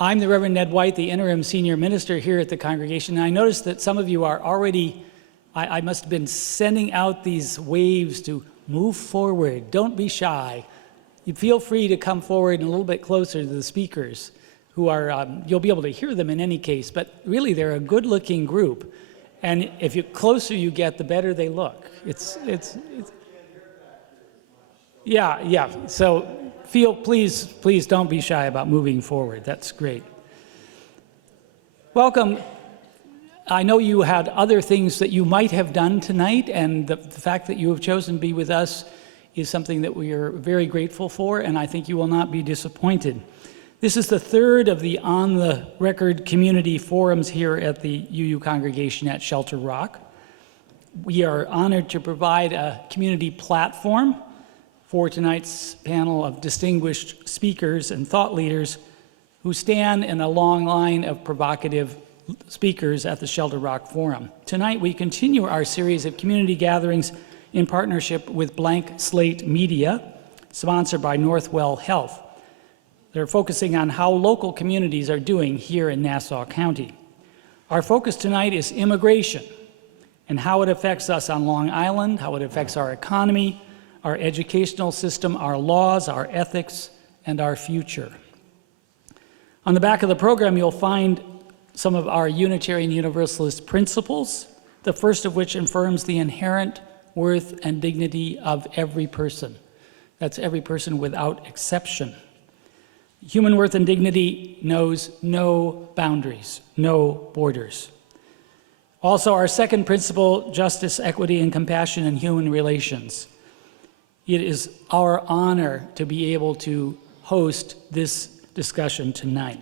I'm the Reverend Ned White, the interim senior minister here at the congregation, and I noticed that some of you are already, I must have been sending out these waves to move forward, don't be shy. You feel free to come forward and a little bit closer to the speakers, who are, you'll be able to hear them in any case, but really they're a good-looking group, and if you closer you get, the better they look. Yeah, so please don't be shy about moving forward. That's great. Welcome. I know you had other things that you might have done tonight, and the fact that you have chosen to be with us is something that we are very grateful for, and I think you will not be disappointed. This is the third of the on-the-record community forums here at the UU congregation at Shelter Rock. We are honored to provide a community platform for tonight's panel of distinguished speakers and thought leaders who stand in a long line of provocative speakers at the Shelter Rock Forum. Tonight, we continue our series of community gatherings in partnership with Blank Slate Media, sponsored by Northwell Health. They're focusing on how local communities are doing here in Nassau County. Our focus tonight is immigration and how it affects us on Long Island, how it affects our economy, our educational system, our laws, our ethics, and our future. On the back of the program, you'll find some of our Unitarian Universalist principles, the first of which affirms the inherent worth and dignity of every person. That's every person without exception. Human worth and dignity knows no boundaries, no borders. Also, our second principle, justice, equity, and compassion in human relations. It is our honor to be able to host this discussion tonight.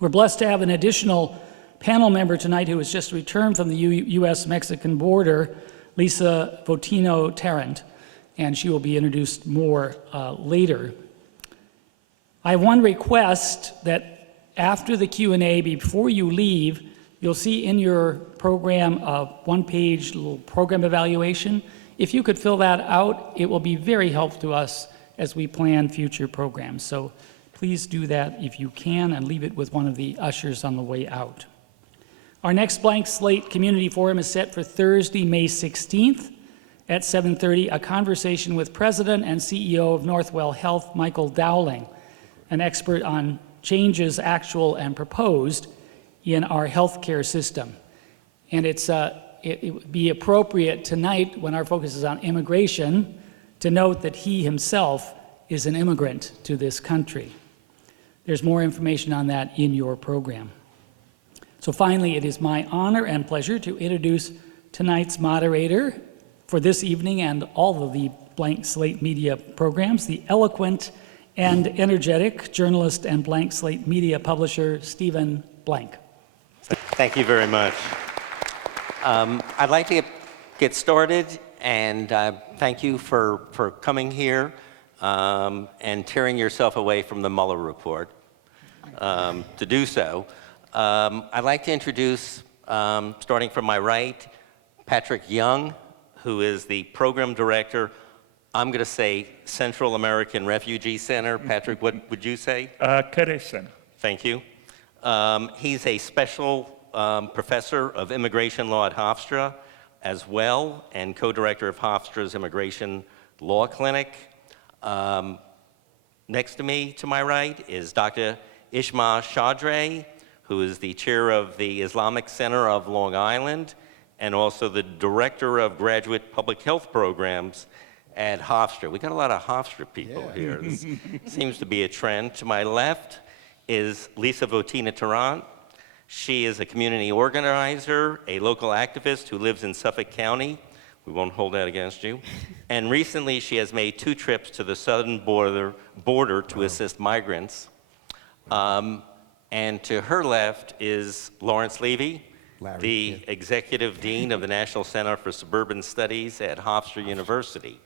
We're blessed to have an additional panel member tonight who has just returned from the U.S.-Mexican border, Lisa Votino-Tarrant, and she will be introduced more later. I have one request, that after the Q&A, before you leave, you'll see in your program a one-page little program evaluation. If you could fill that out, it will be very helpful to us as we plan future programs. So please do that if you can, and leave it with one of the ushers on the way out. Our next Blank Slate Community Forum is set for Thursday, May 16th at 7:30, a conversation with President and CEO of Northwell Health, Michael Dowling, an expert on changes actual and proposed in our healthcare system. And it would be appropriate tonight, when our focus is on immigration, to note that he himself is an immigrant to this country. There's more information on that in your program. So finally, it is my honor and pleasure to introduce tonight's moderator for this evening and all of the Blank Slate Media programs, the eloquent and energetic journalist and Blank Slate Media publisher, Stephen Blank. Thank you very much. I'd like to get started, and thank you for coming here and tearing yourself away from the Mueller report to do so. I'd like to introduce, starting from my right, Patrick Young, who is the program director, I'm going to say Central American Refugee Center. Patrick, what would you say? CARECEN. Thank you. He's a special professor of immigration law at Hofstra as well, and co-director of Hofstra's Immigration Law Clinic. Next to me, to my right, is Dr. Ishma Chaudhry, who is the chair of the Islamic Center of Long Island and also the director of graduate public health programs at Hofstra. We got a lot of Hofstra people here. This seems to be a trend. To my left is Lisa Votino-Tarrant. She is a community organizer, a local activist who lives in Suffolk County. We won't hold that against you. And recently, she has made 2 trips to the southern border to assist migrants. And to her left is Lawrence Levy, the executive dean of the National Center for Suburban Studies at Hofstra University.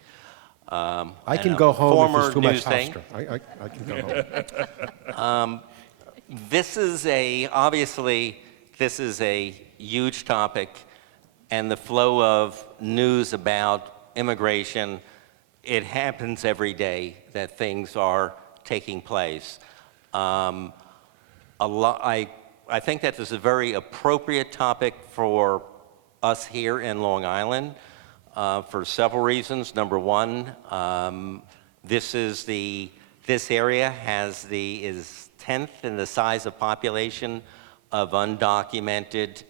I can go home if it's too much thing. Hofstra. I can go home. Obviously, this is a huge topic, and the flow of news about immigration, it happens every day that things are taking place. I think that this is a very appropriate topic for us here in Long Island for several reasons. Number one, this area is 10th in the size of population of undocumented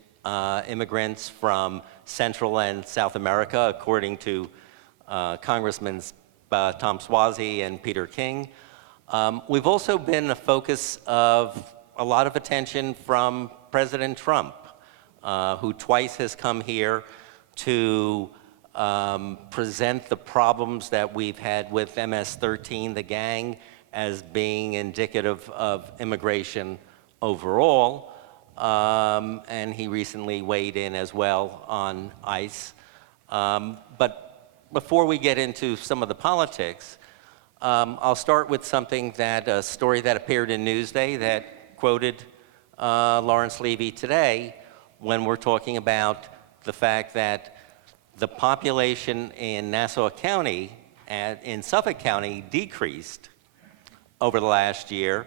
immigrants from Central and South America, according to Congressmen Tom Suozzi and Peter King. We've also been a focus of a lot of attention from President Trump, who twice has come here to present the problems that we've had with MS-13, the gang, as being indicative of immigration overall. And he recently weighed in as well on ICE. But before we get into some of the politics, I'll start with a story that appeared in Newsday that quoted Lawrence Levy today when we're talking about the fact that the population in Nassau County and in Suffolk County decreased over the last year,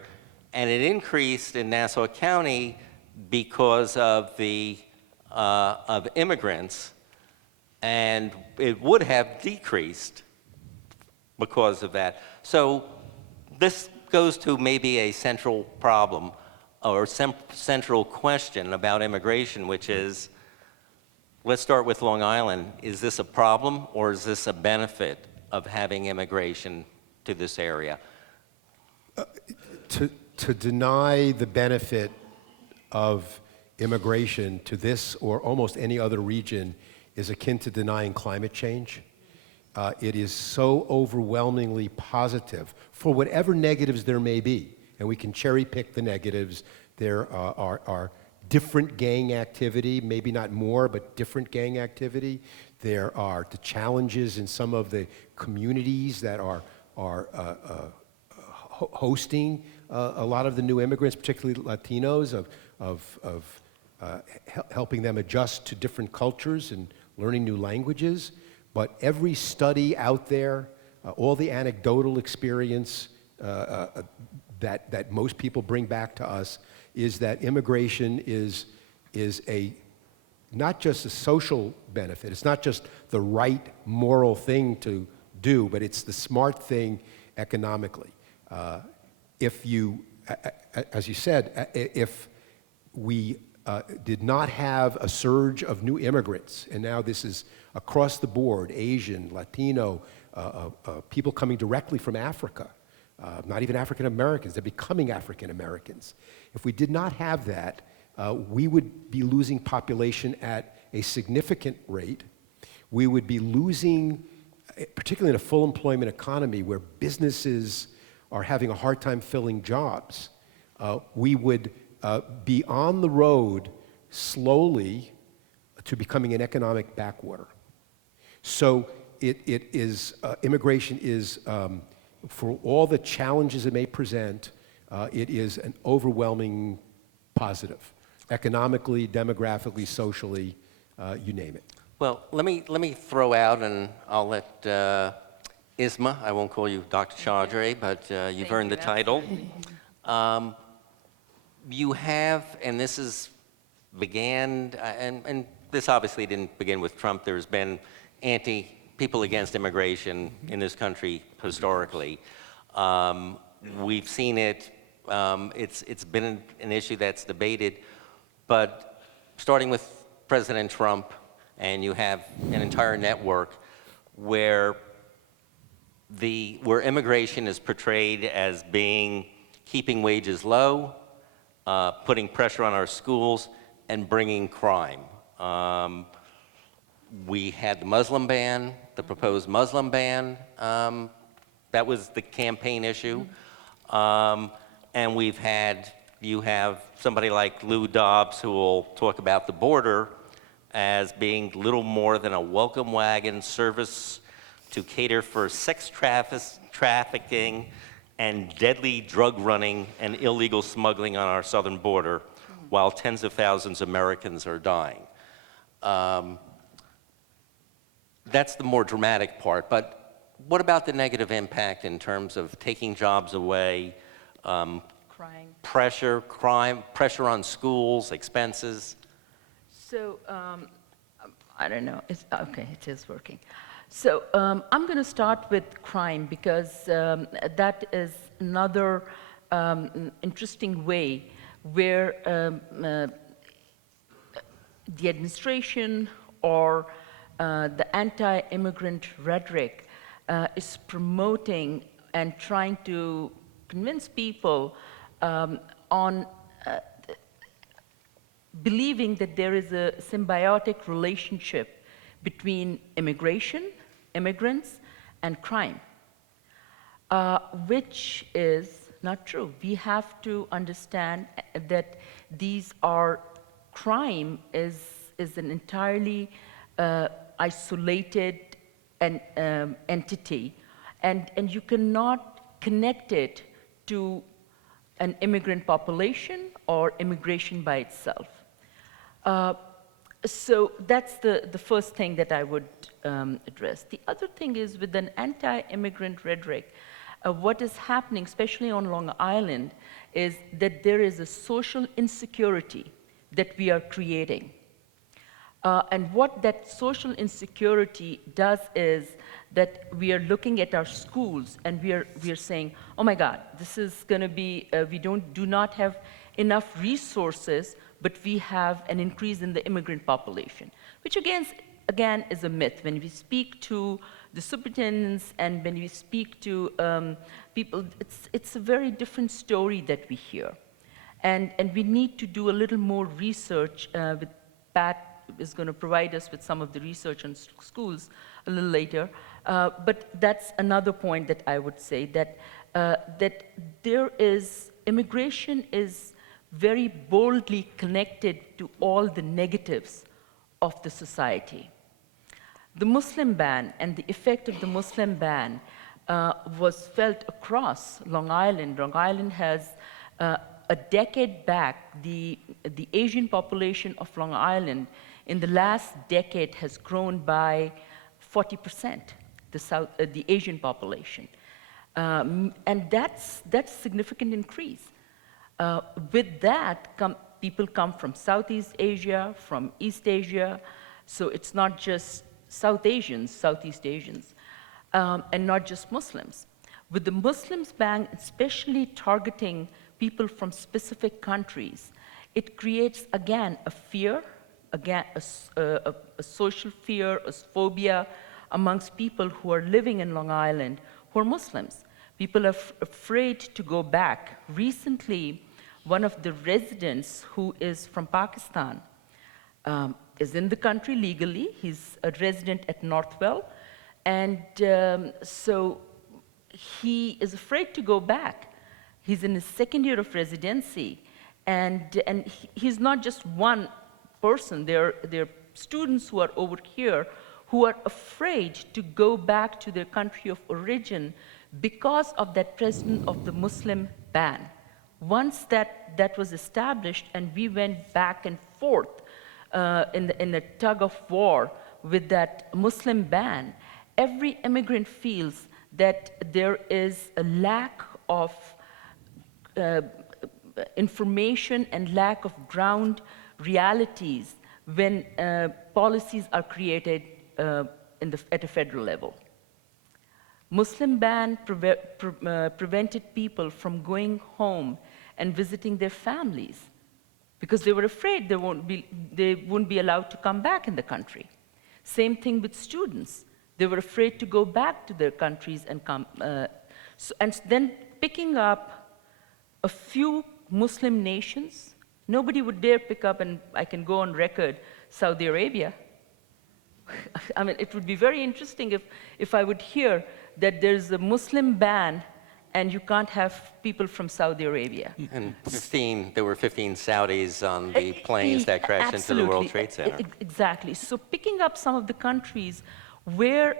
and it increased in Nassau County because of of immigrants, and it would have decreased because of that. So this goes to maybe a central problem or central question about immigration, which is, let's start with Long Island. Is this a problem or is this a benefit of having immigration to this area? To deny the benefit of immigration to this or almost any other region is akin to denying climate change. It is so overwhelmingly positive for whatever negatives there may be, and we can cherry pick the negatives. There are different gang activity, maybe not more, but different gang activity. There are the challenges in some of the communities that are hosting a lot of the new immigrants, particularly Latinos, of helping them adjust to different cultures and learning new languages. But every study out there, all the anecdotal experience that most people bring back to us is that immigration is not just a social benefit, it's not just the right moral thing to do, but it's the smart thing economically. If you, as you said, if we did not have a surge of new immigrants, and now this is across the board, Asian, Latino, people coming directly from Africa, not even African Americans, they're becoming African Americans. If we did not have that, we would be losing population at a significant rate. We would be losing, particularly in a full employment economy where businesses are having a hard time filling jobs, we would be on the road slowly to becoming an economic backwater. So immigration is, for all the challenges it may present, it is an overwhelming positive, economically, demographically, socially, you name it. Well, let me throw out, and I'll let Isma, I won't call you Dr. Chaudhry, but you've earned the title. You have, and this is began, and this obviously didn't begin with Trump. There's been people against immigration in this country historically. We've seen it. It's been an issue that's debated, but starting with President Trump, and you have an entire network where immigration is portrayed as being keeping wages low, putting pressure on our schools, and bringing crime. We had the Muslim ban, the proposed Muslim ban. That was the campaign issue. And you have somebody like Lou Dobbs who will talk about the border as being little more than a welcome wagon service to cater for sex trafficking and deadly drug running and illegal smuggling on our southern border, while tens of thousands of Americans are dying. That's the more dramatic part, but what about the negative impact in terms of taking jobs away, crying. pressure on schools, expenses? So, I don't know, okay, it is working. So, I'm going to start with crime because that is another interesting way where the administration or the anti-immigrant rhetoric is promoting and trying to convince people on believing that there is a symbiotic relationship between immigration, immigrants, and crime, which is not true. We have to understand that these are, crime is an entirely isolated entity, and you cannot connect it to an immigrant population or immigration by itself. So that's the first thing that I would address. The other thing is, with an anti-immigrant rhetoric, what is happening, especially on Long Island, is that there is a social insecurity that we are creating. And what that social insecurity does is that we are looking at our schools and we are saying, oh my God, this is going to be, we do not have enough resources, but we have an increase in the immigrant population, which again is a myth. When we speak to the superintendents and when we speak to people, it's a very different story that we hear. And we need to do a little more research. With Pat is going to provide us with some of the research on schools a little later. But that's another point that I would say, that there is, immigration is very boldly connected to all the negatives of the society. The Muslim ban and the effect of the Muslim ban was felt across Long Island. Long Island has, a decade back, the Asian population of Long Island in the last decade has grown by 40%, the Asian population. And that's a significant increase. With that, people come from Southeast Asia, from East Asia, so it's not just South Asians, Southeast Asians, and not just Muslims. With the Muslims ban, especially targeting people from specific countries, it creates, again, a fear, again, a social fear, a phobia amongst people who are living in Long Island who are Muslims. People are afraid to go back. Recently, one of the residents who is from Pakistan is in the country legally. He's a resident at Northwell. And so he is afraid to go back. He's in his second year of residency. And he's not just one person. There are students who are over here who are afraid to go back to their country of origin because of that precedent of the Muslim ban. Once that was established and we went back and forth in a tug of war with that Muslim ban, every immigrant feels that there is a lack of information and lack of ground realities when policies are created at a federal level. Muslim ban prevented people from going home and visiting their families because they were afraid they wouldn't be allowed to come back in the country. Same thing with students. They were afraid to go back to their countries and come. And then picking up a few Muslim nations, nobody would dare pick up, and I can go on record, Saudi Arabia. I mean, it would be very interesting if I would hear that there's a Muslim ban and you can't have people from Saudi Arabia. And there were 15 Saudis on the planes that crashed into the World Trade Center. Exactly. So picking up some of the countries where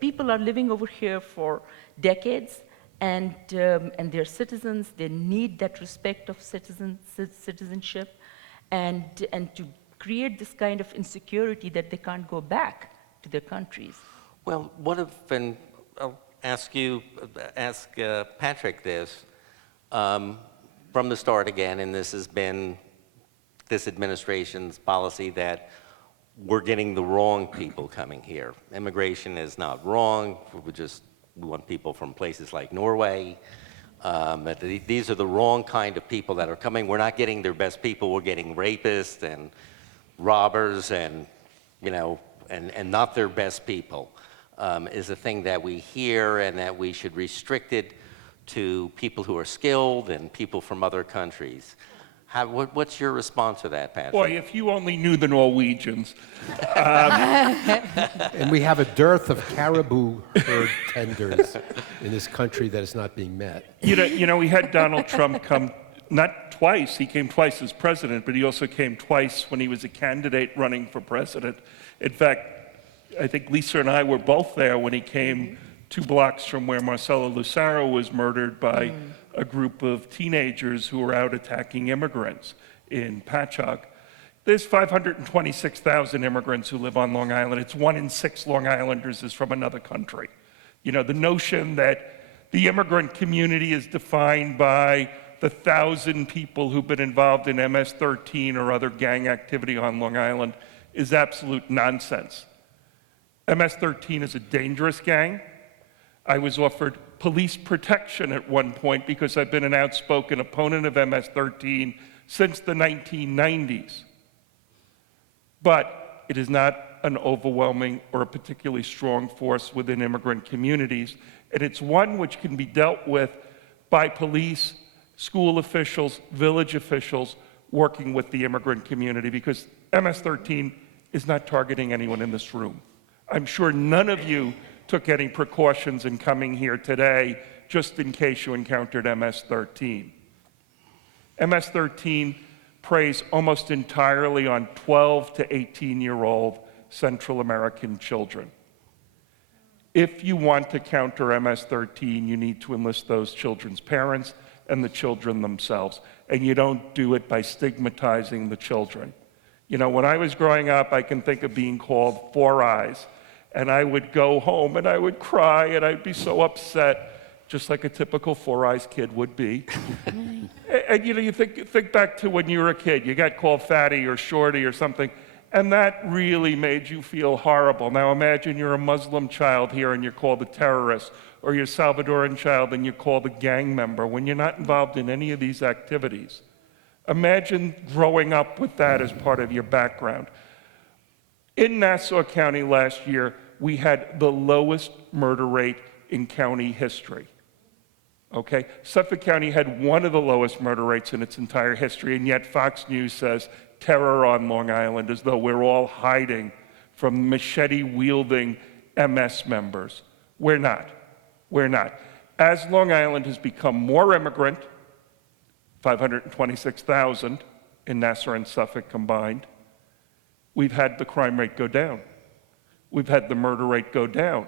people are living over here for decades, and they're citizens, they need that respect of citizenship, and to create this kind of insecurity that they can't go back to their countries. Well, and I'll ask Patrick this, From the start again, and this has been this administration's policy, that we're getting the wrong people coming here. Immigration is not wrong. We want people from places like Norway. That these are the wrong kind of people that are coming. We're not getting their best people. We're getting rapists and robbers and, and not their best people, is a thing that we hear, and that we should restrict it to people who are skilled and people from other countries. What's your response to that, Patrick? Boy, if you only knew the Norwegians. And we have a dearth of caribou herd tenders in this country that is not being met. We had Donald Trump come, not twice, he came twice as president, but he also came twice when he was a candidate running for president. In fact, I think Lisa and I were both there when he came 2 blocks from where Marcelo Lucero was murdered by a group of teenagers who were out attacking immigrants in Patchogue. There's 526,000 immigrants who live on Long Island. It's 1 in 6 Long Islanders is from another country. The notion that the immigrant community is defined by the 1,000 people who've been involved in MS-13 or other gang activity on Long Island is absolute nonsense. MS-13 is a dangerous gang. I was offered police protection at one point because I've been an outspoken opponent of MS-13 since the 1990s. But it is not an overwhelming or a particularly strong force within immigrant communities, and it's one which can be dealt with by police, school officials, village officials working with the immigrant community, because MS-13 is not targeting anyone in this room. I'm sure none of you took any precautions in coming here today just in case you encountered MS-13. MS-13 preys almost entirely on 12 to 18-year-old Central American children. If you want to counter MS-13, you need to enlist those children's parents and the children themselves. And you don't do it by stigmatizing the children. When I was growing up, I can think of being called Four Eyes. And I would go home and I would cry and I'd be so upset, just like a typical Four Eyes kid would be. And you think back to when you were a kid, you got called fatty or shorty or something, and that really made you feel horrible. Now imagine you're a Muslim child here and you're called a terrorist, or you're a Salvadoran child and you're called a gang member when you're not involved in any of these activities. Imagine growing up with that as part of your background. In Nassau County last year, we had the lowest murder rate in county history. Okay? Suffolk County had one of the lowest murder rates in its entire history, and yet Fox News says terror on Long Island, as though we're all hiding from machete-wielding MS members. We're not. We're not. As Long Island has become more immigrant, 526,000 in Nassau and Suffolk combined, we've had the crime rate go down. We've had the murder rate go down.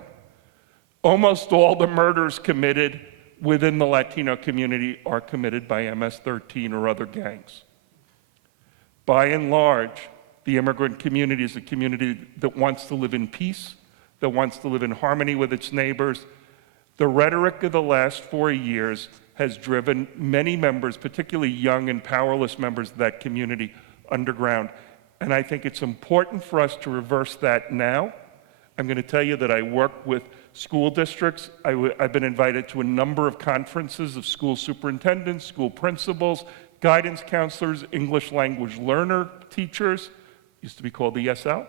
Almost all the murders committed within the Latino community are committed by MS-13 or other gangs. By and large, the immigrant community is a community that wants to live in peace, that wants to live in harmony with its neighbors. The rhetoric of the last 4 years has driven many members, particularly young and powerless members of that community, underground. And I think it's important for us to reverse that now. I'm going to tell you that I work with school districts. I've been invited to a number of conferences of school superintendents, school principals, guidance counselors, English language learner teachers, used to be called ESL,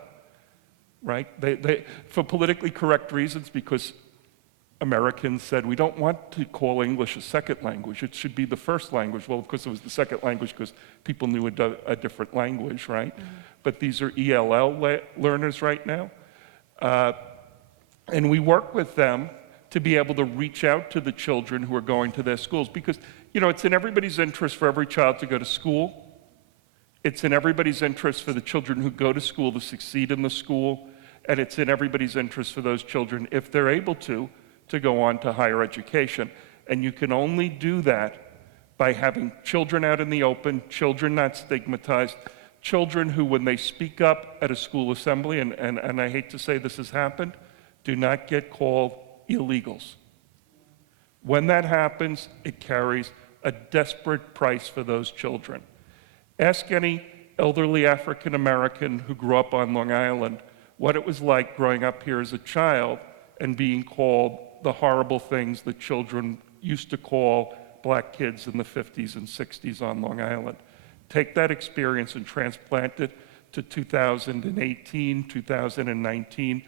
right? They, for politically correct reasons, because Americans said, we don't want to call English a second language. It should be the first language. Well, of course, it was the second language because people knew a different language, right? Mm-hmm. But these are ELL learners right now. And we work with them to be able to reach out to the children who are going to their schools. Because, it's in everybody's interest for every child to go to school. It's in everybody's interest for the children who go to school to succeed in the school. And it's in everybody's interest for those children, if they're able to go on to higher education. And you can only do that by having children out in the open, children not stigmatized, children who, when they speak up at a school assembly, and I hate to say this has happened, do not get called illegals. When that happens, it carries a desperate price for those children. Ask any elderly African American who grew up on Long Island what it was like growing up here as a child and being called the horrible things that children used to call black kids in the 50s and 60s on Long Island. Take that experience and transplant it to 2018, 2019,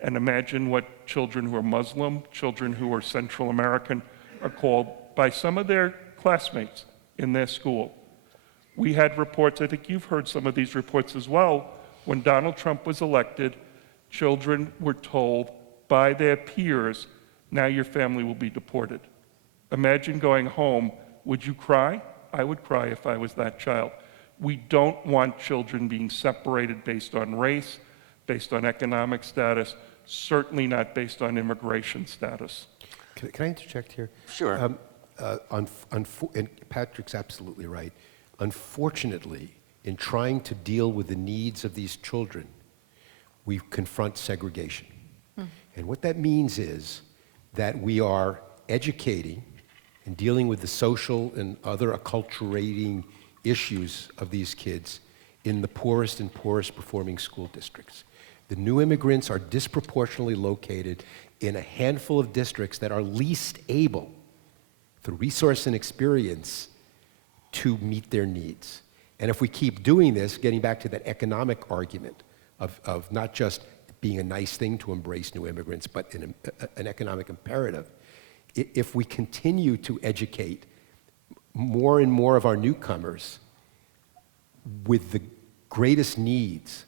and imagine what children who are Muslim, children who are Central American are called by some of their classmates in their school. We had reports, I think you've heard some of these reports as well, when Donald Trump was elected, children were told by their peers, now your family will be deported. Imagine going home, would you cry? I would cry if I was that child. We don't want children being separated based on race, based on economic status, certainly not based on immigration status. Can I interject here? Sure. And Patrick's absolutely right. Unfortunately, in trying to deal with the needs of these children, we confront segregation. And what that means is that we are educating and dealing with the social and other acculturating issues of these kids in the poorest and poorest performing school districts. The new immigrants are disproportionately located in a handful of districts that are least able, through resource and experience, to meet their needs. And if we keep doing this, getting back to that economic argument of not just being a nice thing to embrace new immigrants, but an economic imperative, if we continue to educate more and more of our newcomers with the greatest needs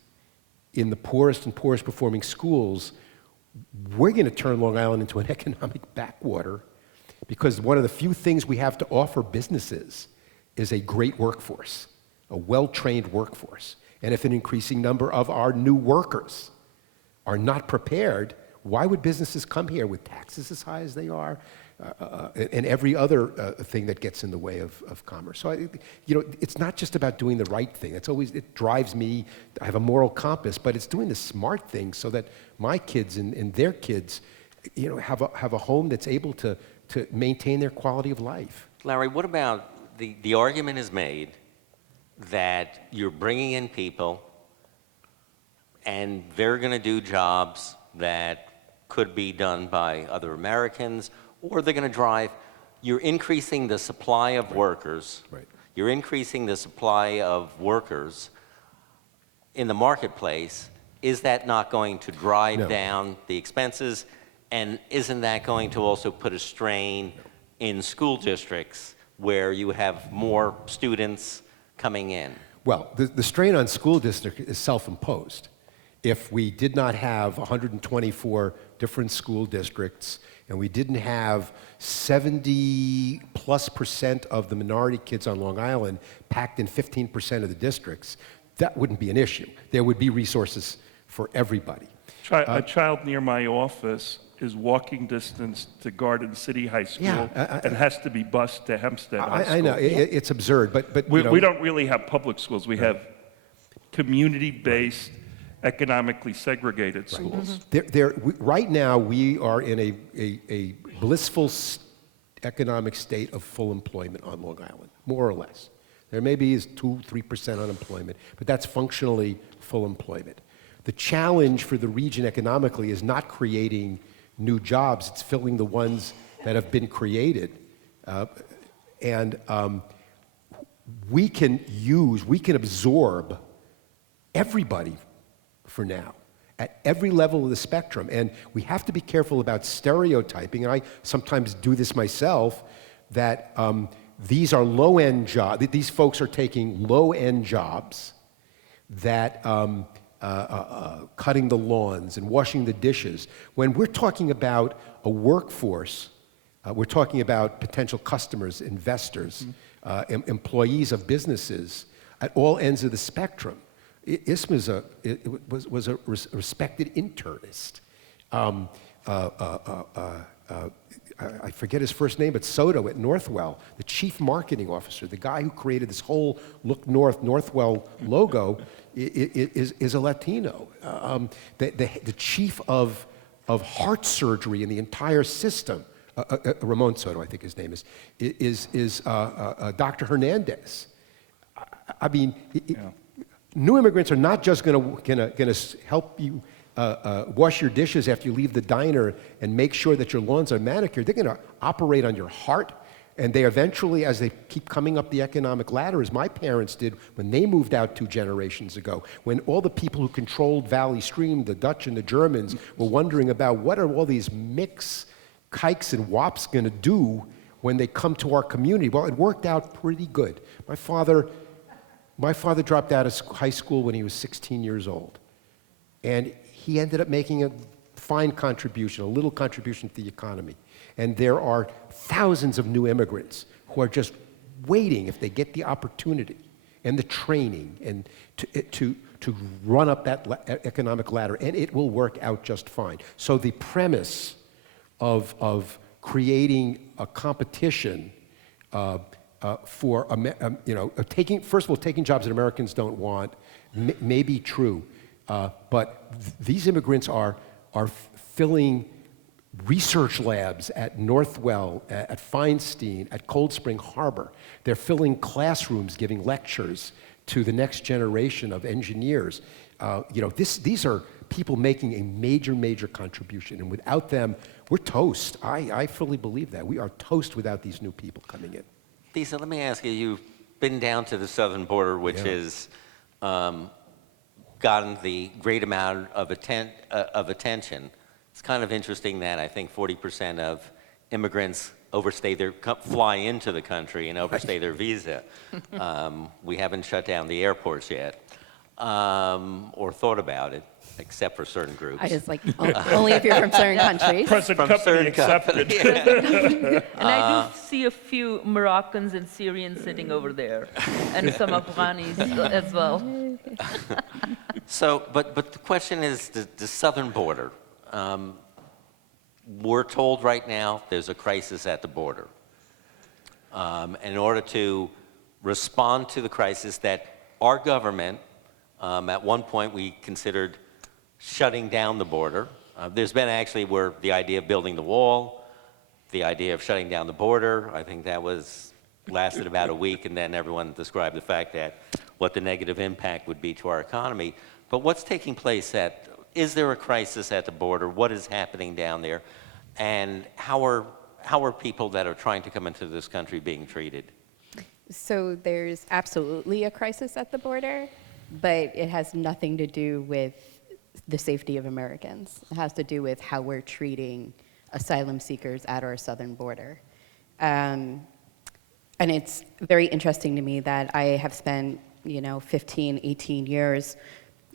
in the poorest and poorest performing schools, we're going to turn Long Island into an economic backwater, because one of the few things we have to offer businesses is a great workforce, a well-trained workforce. And if an increasing number of our new workers are not prepared, why would businesses come here with taxes as high as they are, and every other thing that gets in the way of commerce? So, it's not just about doing the right thing. It drives me. I have a moral compass, but it's doing the smart thing so that my kids and their kids, have a home that's able to maintain their quality of life. Larry, what about the argument is made that you're bringing in people and they're going to do jobs that could be done by other Americans, or they're going to drive. You're increasing the supply of workers. Right. You're increasing the supply of workers in the marketplace. Is that not going to drive down the expenses? And isn't that going to also put a strain in school districts where you have more students coming in? Well, the strain on school district is self-imposed. If we did not have 124 different school districts, and we didn't have 70+% of the minority kids on Long Island packed in 15% of the districts, that wouldn't be an issue. There would be resources for everybody. A child near my office is walking distance to Garden City High School and has to be bused to Hempstead High School. I know, it's absurd, but we don't really have public schools. We have community-based, economically segregated schools. Right now, we are in a blissful economic state of full employment on Long Island, more or less. There maybe is 2-3% unemployment, but that's functionally full employment. The challenge for the region economically is not creating new jobs, it's filling the ones that have been created. We can absorb everybody for now, at every level of the spectrum. And we have to be careful about stereotyping, and I sometimes do this myself, that these are low-end jobs, these folks are taking low-end jobs that cutting the lawns and washing the dishes. When we're talking about a workforce, we're talking about potential customers, investors, employees of businesses at all ends of the spectrum. Isma was a respected internist. I forget his first name, but Soto at Northwell, the chief marketing officer, the guy who created this whole Look North, Northwell logo, is a Latino. The chief of heart surgery in the entire system, Ramon Soto, I think his name is Dr. Hernandez. I mean, new immigrants are not just going to help you wash your dishes after you leave the diner and make sure that your lawns are manicured. They're going to operate on your heart, and they eventually, as they keep coming up the economic ladder, as my parents did when they moved out 2 generations ago, when all the people who controlled Valley Stream, the Dutch and the Germans, were wondering about what are all these mix kikes and wops going to do when they come to our community. Well, it worked out pretty good. My father dropped out of high school when he was 16 years old. And he ended up making a fine contribution, a little contribution to the economy. And there are thousands of new immigrants who are just waiting, if they get the opportunity and the training, and to run up that economic ladder, and it will work out just fine. So the premise of creating a competition for, first of all, taking jobs that Americans don't want may be true, but these immigrants are filling research labs at Northwell, at Feinstein, at Cold Spring Harbor. They're filling classrooms, giving lectures to the next generation of engineers. These are people making a major, major contribution, and without them, we're toast. I fully believe that. We are toast without these new people coming in. Lisa, let me ask you, you've been down to the southern border, which has gotten the great amount of attention. It's kind of interesting that I think 40% of immigrants fly into the country and overstay their visa. We haven't shut down the airports yet, or thought about it, except for certain groups. I just like, only if you're from certain countries. Present From company certain accepted. And I do see a few Moroccans and Syrians sitting over there, and some Afghanis as well. So, but the question is the southern border. We're told right now there's a crisis at the border. In order to respond to the crisis, that our government, at one point we considered shutting down the border. There's been actually the idea of building the wall, the idea of shutting down the border. I think that lasted about a week, and then everyone described the fact that what the negative impact would be to our economy. But what's taking place is there a crisis at the border? What is happening down there? And how are people that are trying to come into this country being treated? So there's absolutely a crisis at the border, but it has nothing to do with the safety of Americans. It has to do with how we're treating asylum seekers at our southern border. And it's very interesting to me that I have spent 15, 18 years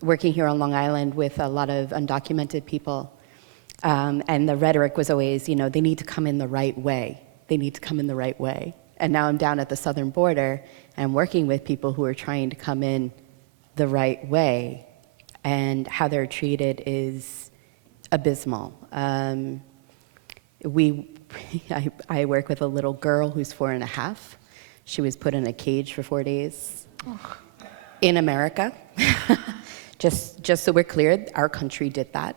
working here on Long Island with a lot of undocumented people. And the rhetoric was always, they need to come in the right way. They need to come in the right way. And now I'm down at the southern border, and I'm working with people who are trying to come in the right way, and how they're treated is abysmal. I work with a little girl who's 4.5. She was put in a cage for 4 days in America. Just so we're clear, our country did that.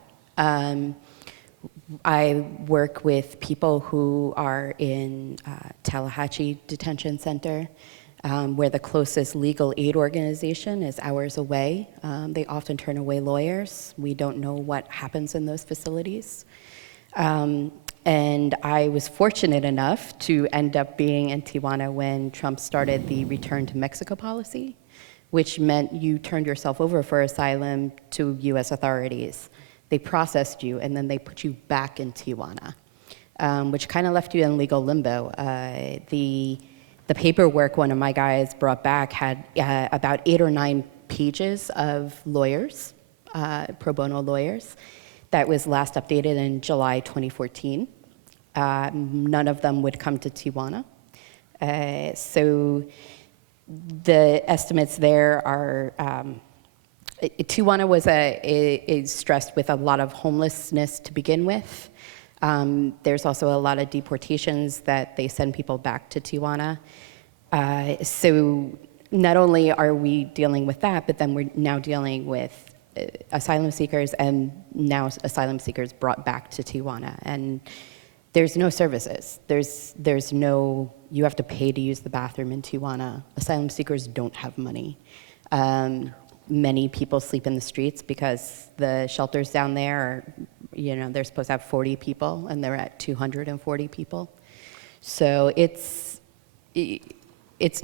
I work with people who are in Tallahatchie Detention Center, where the closest legal aid organization is hours away. They often turn away lawyers. We don't know what happens in those facilities. And I was fortunate enough to end up being in Tijuana when Trump started the return to Mexico policy, which meant you turned yourself over for asylum to US authorities. They processed you, and then they put you back in Tijuana, which kind of left you in legal limbo. The paperwork one of my guys brought back had about 8 or 9 pages of lawyers, pro bono lawyers. That was last updated in July 2014. None of them would come to Tijuana. So the estimates there are, Tijuana was is stressed with a lot of homelessness to begin with. There's also a lot of deportations that they send people back to Tijuana. So not only are we dealing with that, but then we're now dealing with asylum seekers, and now asylum seekers brought back to Tijuana. And There's no services. There's no, you have to pay to use the bathroom in Tijuana. Asylum seekers don't have money. Many people sleep in the streets because the shelters down there are, they're supposed to have 40 people and they're at 240 people. So it's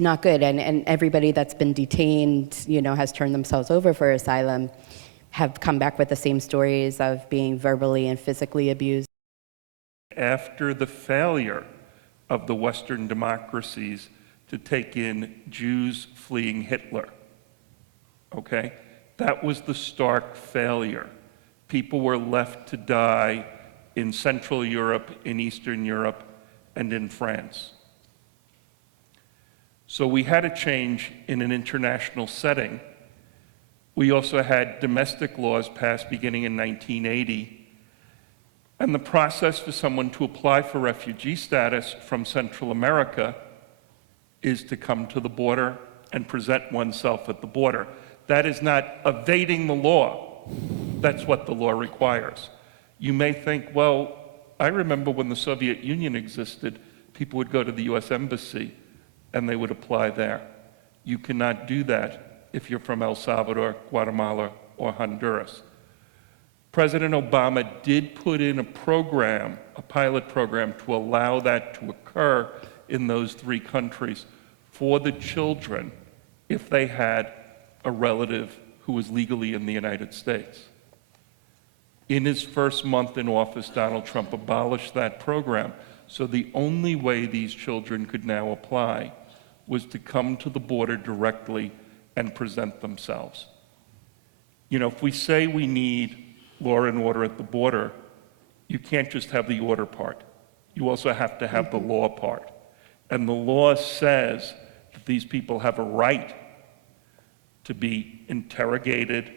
not good. And everybody that's been detained, has turned themselves over for asylum, have come back with the same stories of being verbally and physically abused. After the failure of the Western democracies to take in Jews fleeing Hitler, okay? That was the stark failure. People were left to die in Central Europe, in Eastern Europe, and in France. So we had a change in an international setting. We also had domestic laws passed beginning in 1980. And the process for someone to apply for refugee status from Central America is to come to the border and present oneself at the border. That is not evading the law. That's what the law requires. You may think, well, I remember when the Soviet Union existed, people would go to the US Embassy and they would apply there. You cannot do that if you're from El Salvador, Guatemala, or Honduras. President Obama did put in a program, a pilot program, to allow that to occur in those 3 countries for the children if they had a relative who was legally in the United States. In his first month in office, Donald Trump abolished that program. So the only way these children could now apply was to come to the border directly and present themselves. If we say we need law and order at the border, you can't just have the order part. You also have to have the law part. And the law says that these people have a right to be interrogated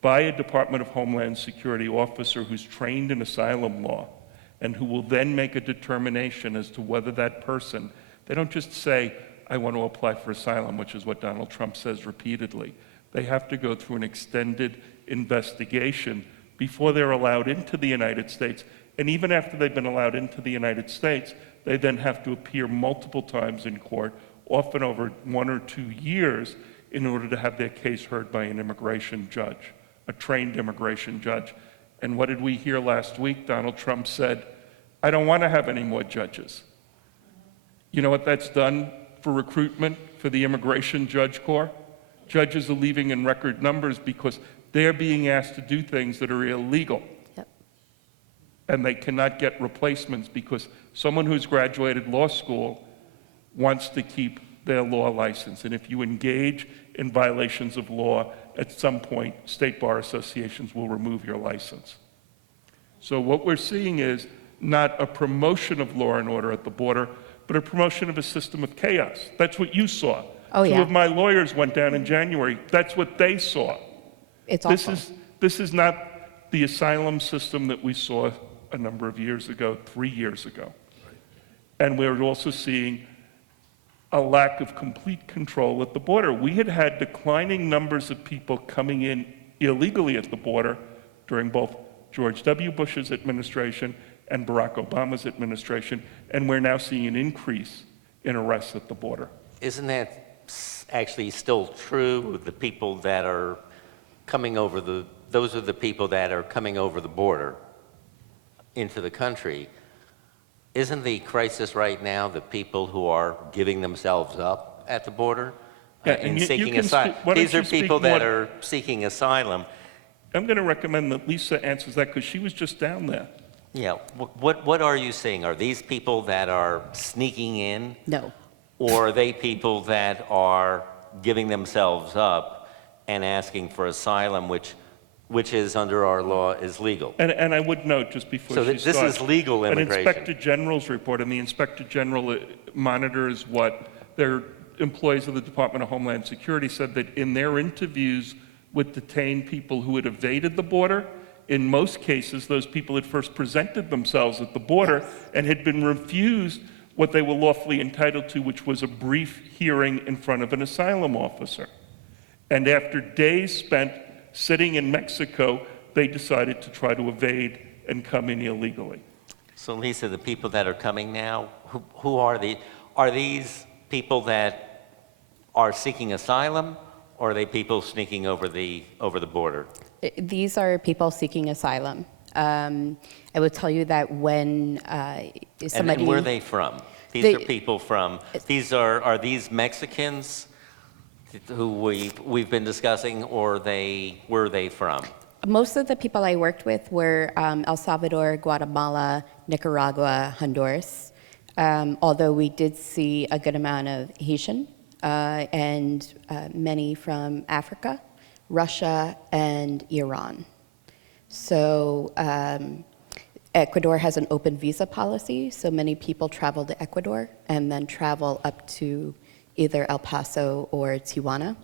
by a Department of Homeland Security officer who's trained in asylum law and who will then make a determination as to whether that person, they don't just say, I want to apply for asylum, which is what Donald Trump says repeatedly. They have to go through an extended investigation before they're allowed into the United States. And even after they've been allowed into the United States, they then have to appear multiple times in court, often over 1 or 2 years, in order to have their case heard by an immigration judge, a trained immigration judge. And what did we hear last week? Donald Trump said, I don't want to have any more judges. You know what that's done for recruitment for the immigration judge corps? Judges are leaving in record numbers because they're being asked to do things that are illegal. Yep. And they cannot get replacements because someone who's graduated law school wants to keep their law license. And if you engage in violations of law, at some point, state bar associations will remove your license. So what we're seeing is not a promotion of law and order at the border, but a promotion of a system of chaos. That's what you saw. Oh, Two yeah. of my lawyers went down in January. That's what they saw. It's awful. This is not the asylum system that we saw a number of years ago, 3 years ago. And we're also seeing a lack of complete control at the border. We had declining numbers of people coming in illegally at the border during both George W. Bush's administration and Barack Obama's administration, and we're now seeing an increase in arrests at the border. Isn't that actually still true? The people that are coming over those are the people that are coming over the border into the country. Isn't the crisis right now the people who are giving themselves up at the border Yeah, and and you seeking can asylum? speak- why don't These are you speak people that more- are seeking asylum. I'm going to recommend that Lisa answers that because she was just down there. Yeah, what are you seeing? Are these people that are sneaking in? No. Or are they people that are giving themselves up and asking for asylum, which is under our law is legal? And I would note, just before So she this starts, is legal an immigration. Inspector General's report, and the Inspector General monitors what their employees of the Department of Homeland Security said that in their interviews with detained people who had evaded the border, in most cases, those people had first presented themselves at the border and had been refused what they were lawfully entitled to, which was a brief hearing in front of an asylum officer. And after days spent sitting in Mexico, they decided to try to evade and come in illegally. So Lisa, the people that are coming now, who are these people that are seeking asylum, or are they people sneaking over the border? These are people seeking asylum. I will tell you that when somebody... And where are they from? These are people from, are these Mexicans who we've been discussing, or where are they from? Most of the people I worked with were El Salvador, Guatemala, Nicaragua, Honduras, although we did see a good amount of Haitian and many from Africa, Russia, and Iran. So Ecuador has an open visa policy, so many people travel to Ecuador and then travel up to either El Paso or Tijuana.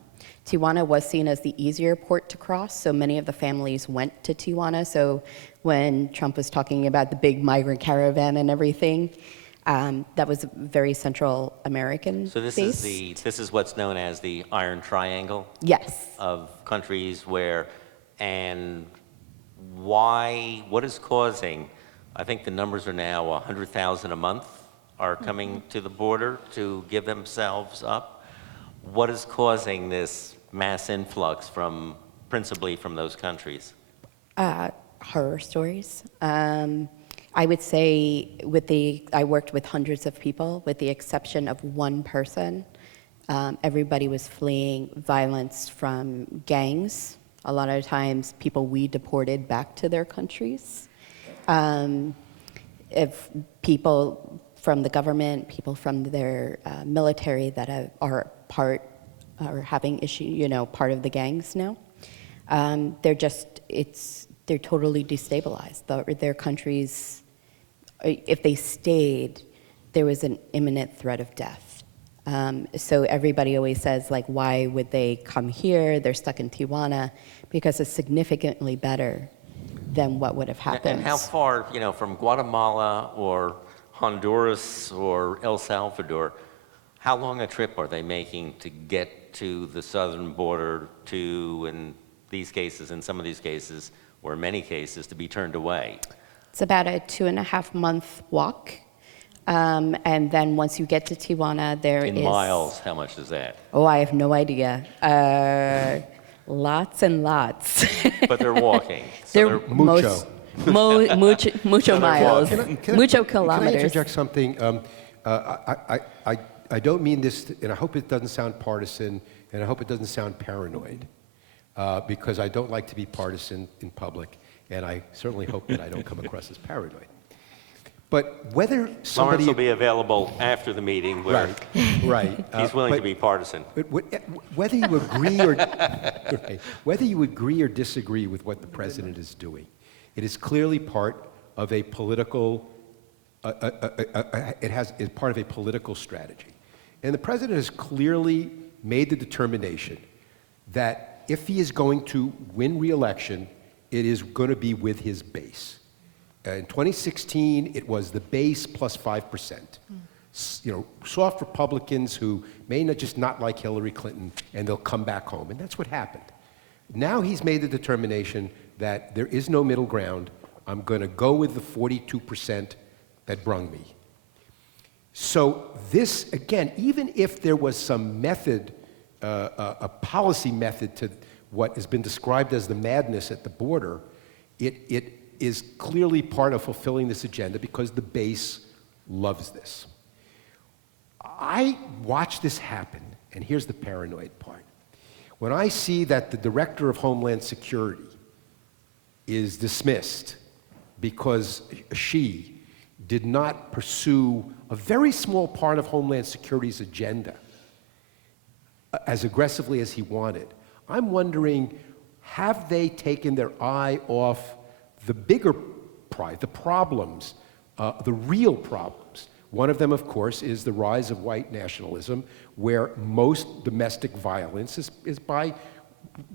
Tijuana was seen as the easier port to cross, so many of the families went to Tijuana. So when Trump was talking about the big migrant caravan and everything, that was very Central American So this is what's known as the Iron Triangle Yes. of countries where, and what is causing, I think the numbers are now 100,000 a month are coming to the border to give themselves up. What is causing this mass influx principally from those countries? Horror stories. I would say I worked with hundreds of people, with the exception of one person. Everybody was fleeing violence from gangs. A lot of times, people we deported back to their countries. If people from the government, people from their military that are having issue, part of the gangs now, they're totally destabilized. Their countries, if they stayed, there was an imminent threat of death. So everybody always says, like, why would they come here? They're stuck in Tijuana, because it's significantly better than what would have happened. And how far, from Guatemala or Honduras or El Salvador, how long a trip are they making to get to the southern border in some of these cases, or in many cases, to be turned away? It's about a 2.5-month walk. And then once you get to Tijuana, In miles, how much is that? Oh, I have no idea. Lots and lots. But they're walking. They're Mucho. mucho miles. Mucho Can I kilometers. interject something? I don't mean this, and I hope it doesn't sound partisan, and I hope it doesn't sound paranoid, because I don't like to be partisan in public, and I certainly hope that I don't come across as paranoid. But whether somebody... Lawrence will be available after the meeting where Right. he's willing to be partisan. But whether you agree or whether you agree or disagree with what the president is doing, it is clearly part of a political. It's part of a political strategy, and the president has clearly made the determination that if he is going to win re-election, it is going to be with his base. In 2016, it was the base plus 5%. Soft Republicans who may not like Hillary Clinton, and they'll come back home. And that's what happened. Now he's made the determination that there is no middle ground. I'm going to go with the 42% that brung me. So this, again, even if there was some method, a policy method to what has been described as the madness at the border, it is clearly part of fulfilling this agenda because the base loves this. I watch this happen, and here's the paranoid part. When I see that the Director of Homeland Security is dismissed because she did not pursue a very small part of Homeland Security's agenda as aggressively as he wanted, I'm wondering, have they taken their eye off the bigger the problems, the real problems? One of them, of course, is the rise of white nationalism, where most domestic violence is by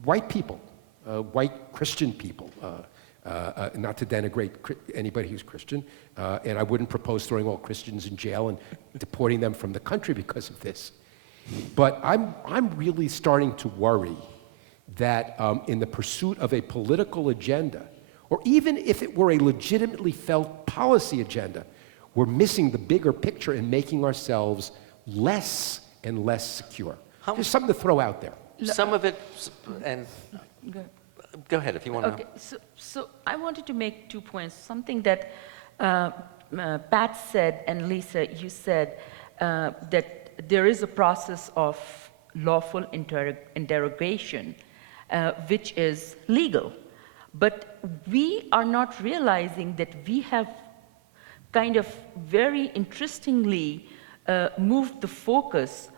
white people, white Christian people. Not to denigrate anybody who's Christian, and I wouldn't propose throwing all Christians in jail and deporting them from the country because of this. But I'm really starting to worry that in the pursuit of a political agenda, or even if it were a legitimately felt policy agenda, we're missing the bigger picture and making ourselves less and less secure. Just something to throw out there. Some of it, and go ahead if you want to. Okay, so I wanted to make 2 points. Something that Pat said, and Lisa, you said, that there is a process of lawful interrogation, which is legal. But we are not realizing that we have kind of very interestingly moved the focus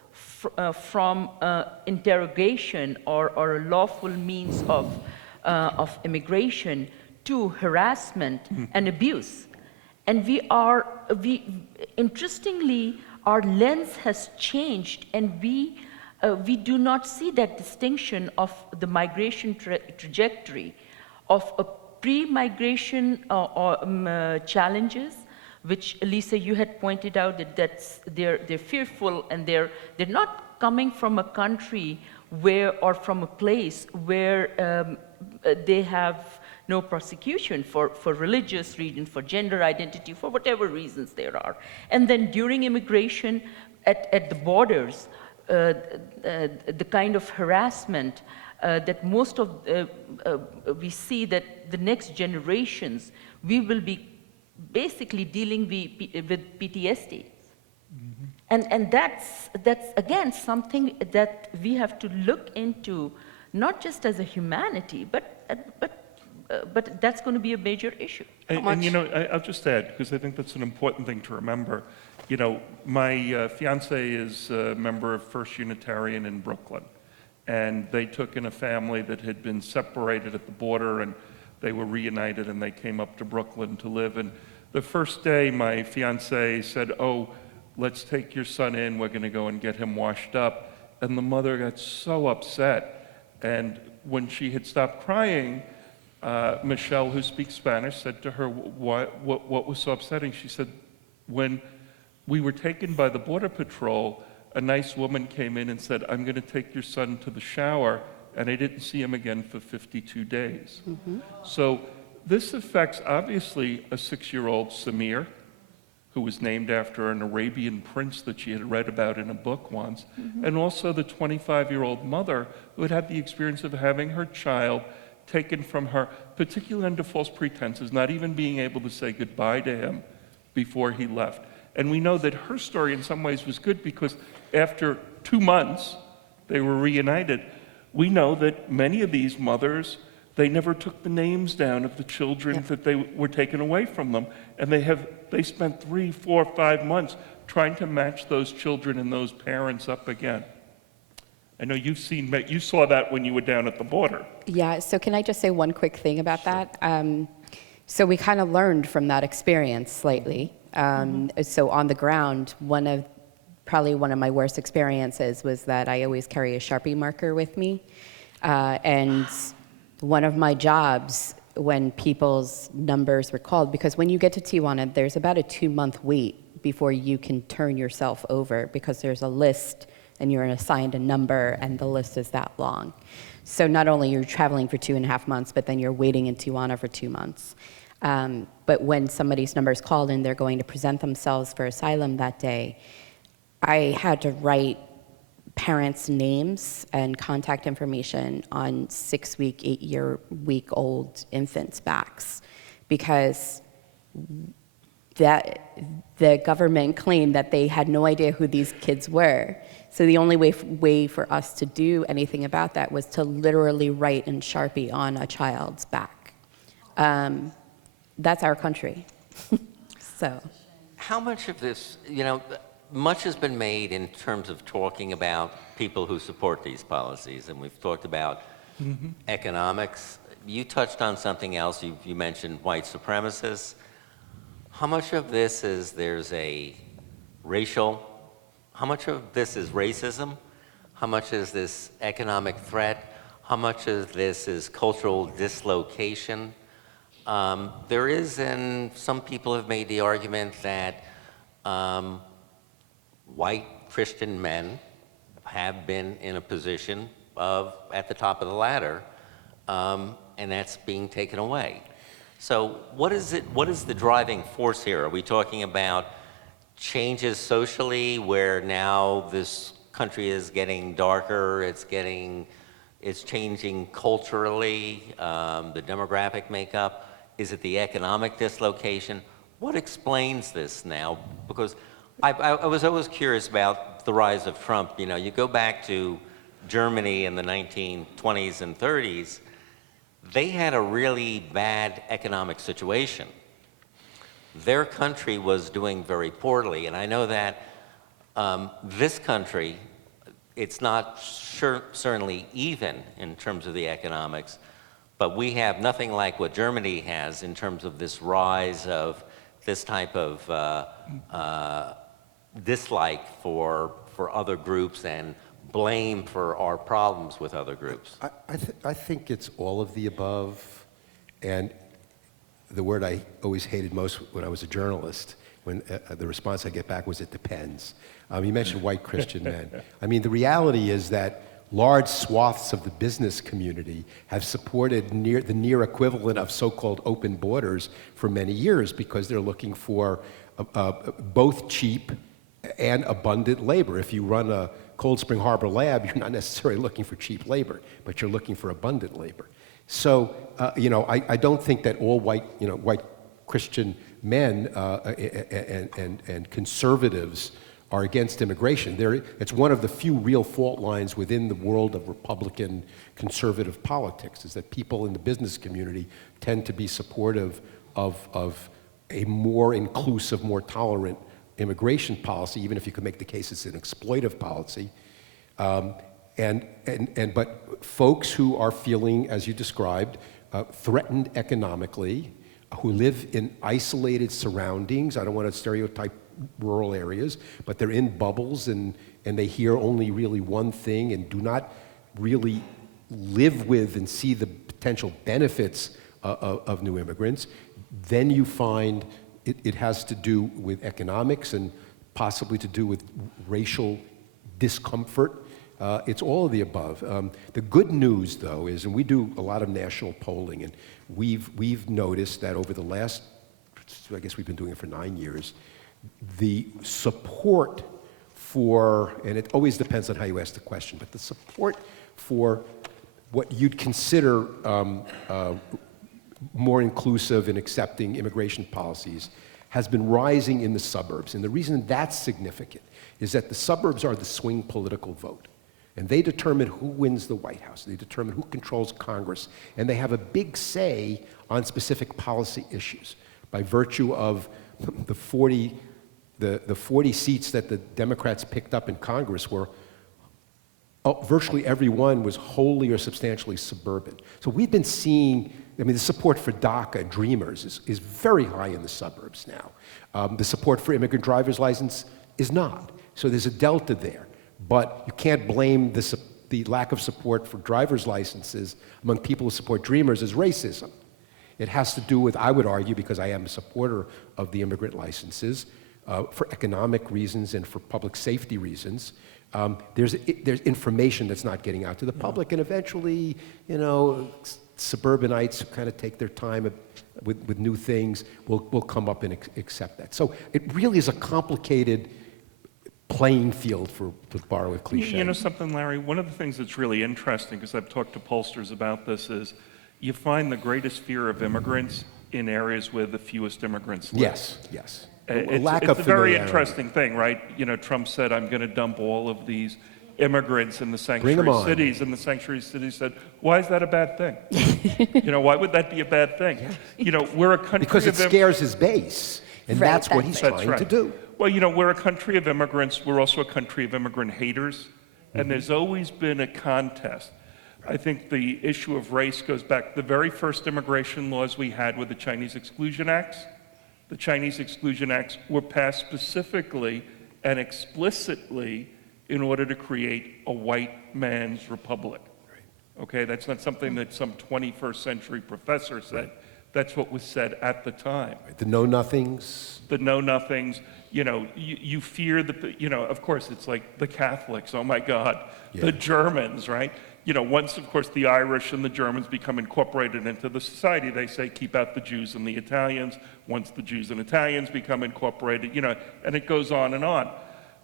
from interrogation or a lawful means of immigration to harassment and abuse. And interestingly, our lens has changed, and we do not see that distinction of the migration trajectory of a pre-migration challenges, which Lisa, you had pointed out that they're fearful, and they're not coming from a country or from a place where they have no prosecution for religious reasons, for gender identity, for whatever reasons there are. And then during immigration at the borders, the kind of harassment that most of we see that the next generations, we will be basically dealing with PTSD. And that's again something that we have to look into, not just as a humanity, but that's going to be a major issue. And you know, I'll just add, because I think that's an important thing to remember. You know, my fiance is a member of First Unitarian in Brooklyn, and they took in a family that had been separated at the border, and they were reunited, and they came up to Brooklyn to live. And the first day, my fiance said, "Oh, let's take your son in, we're going to go and get him washed up." And the mother got so upset. And when she had stopped crying, Michelle, who speaks Spanish, said to her, what was so upsetting? She said, "When we were taken by the Border Patrol, a nice woman came in and said, 'I'm going to take your son to the shower,' and I didn't see him again for 52 days. So this affects, obviously, a 6-year-old Samir, who was named after an Arabian prince that she had read about in a book once, and also the 25-year-old mother who had had the experience of having her child taken from her, particularly under false pretenses, not even being able to say goodbye to him before he left. And we know that her story in some ways was good, because after 2 months, they were reunited. We know that many of these mothers, they never took the names down of the children that they were taken away from them. And they spent 3, 4, 5 months trying to match those children and those parents up again. I know you saw that when you were down at the border. Yeah, so can I just say one quick thing about that? So we kind of learned from that experience slightly. So on the ground, probably one of my worst experiences was that I always carry a Sharpie marker with me. And one of my jobs when people's numbers were called, because when you get to Tijuana, there's about a 2-month wait before you can turn yourself over, because there's a list and you're assigned a number, and the list is that long. So not only you're traveling for 2.5 months, but then you're waiting in Tijuana for 2 months. But when somebody's number is called and they're going to present themselves for asylum that day, I had to write parents' names and contact information on 6-week, 8-week-old infants' backs, because the government claimed that they had no idea who these kids were. So the only way for us to do anything about that was to literally write in Sharpie on a child's back. That's our country. So. How much of this, you know, much has been made in terms of talking about people who support these policies, and we've talked about economics. You touched on something else. You mentioned white supremacists. How much of this is there's a racial, how much of this is racism? How much is this economic threat? How much of this is cultural dislocation? There is, and some people have made the argument that white Christian men have been in a position of at the top of the ladder, and that's being taken away. So what is it? What is the driving force here? Are we talking about changes socially, where now this country is getting darker? It's changing culturally, the demographic makeup. Is it the economic dislocation? What explains this now? Because I was always curious about the rise of Trump. You know, you go back to Germany in the 1920s and 30s, they had a really bad economic situation. Their country was doing very poorly, and I know that this country, it's not certainly even in terms of the economics, but we have nothing like what Germany has in terms of this rise of this type of dislike for other groups and blame for our problems with other groups. I think it's all of the above, and the word I always hated most when I was a journalist, when the response I get back was, it depends. You mentioned white Christian men. I mean, the reality is that large swaths of the business community have supported the near equivalent of so-called open borders for many years, because they're looking for both cheap and abundant labor. If you run a Cold Spring Harbor lab, you're not necessarily looking for cheap labor, but you're looking for abundant labor. So, I don't think that all white Christian men and conservatives are against immigration. It's one of the few real fault lines within the world of Republican conservative politics, is that people in the business community tend to be supportive of a more inclusive, more tolerant immigration policy, even if you could make the case it's an exploitive policy. But folks who are feeling, as you described, threatened economically, who live in isolated surroundings, I don't want to stereotype rural areas, but they're in bubbles and they hear only really one thing and do not really live with and see the potential benefits of new immigrants, then you find it has to do with economics and possibly to do with racial discomfort. It's all of the above. The good news, though, is, and we do a lot of national polling, and we've noticed that over the last, I guess we've been doing it for 9 years, the support for, and it always depends on how you ask the question, but the support for what you'd consider more inclusive and accepting immigration policies has been rising in the suburbs. And the reason that's significant is that the suburbs are the swing political vote. And they determine who wins the White House. They determine who controls Congress. And they have a big say on specific policy issues by virtue of the 40 seats that the Democrats picked up in Congress were virtually every one was wholly or substantially suburban. So we've been seeing, the support for DACA and Dreamers is very high in the suburbs now. The support for immigrant driver's license is not. So there's a delta there. But you can't blame the lack of support for driver's licenses among people who support Dreamers as racism. It has to do with, I would argue, because I am a supporter of the immigrant licenses, for economic reasons and for public safety reasons. There's information that's not getting out to the public, and eventually, suburbanites who kind of take their time with new things will come up and accept that. So it really is a complicated playing field, to borrow a cliche. You know something, Larry? One of the things that's really interesting, because I've talked to pollsters about this, is you find the greatest fear of immigrants in areas where the fewest immigrants live. Yes. It's a very interesting thing, right? Trump said, I'm going to dump all of these immigrants in the sanctuary cities, and the sanctuary cities said, why is that a bad thing? Why would that be a bad thing? We're a country because it scares his base, and that's what he's trying to do. Well, we're a country of immigrants. We're also a country of immigrant haters, and there's always been a contest. I think the issue of race goes back. The very first immigration laws we had were the Chinese Exclusion Acts. The Chinese Exclusion Acts were passed specifically and explicitly in order to create a white man's republic. Okay, that's not something that some 21st century professor said. That's what was said at the time. The know-nothings. The know-nothings. You fear of course, it's like the Catholics, oh my God, the Germans, right? once, of course, the Irish and the Germans become incorporated into the society, they say, keep out the Jews and the Italians. Once the Jews and Italians become incorporated, and it goes on and on.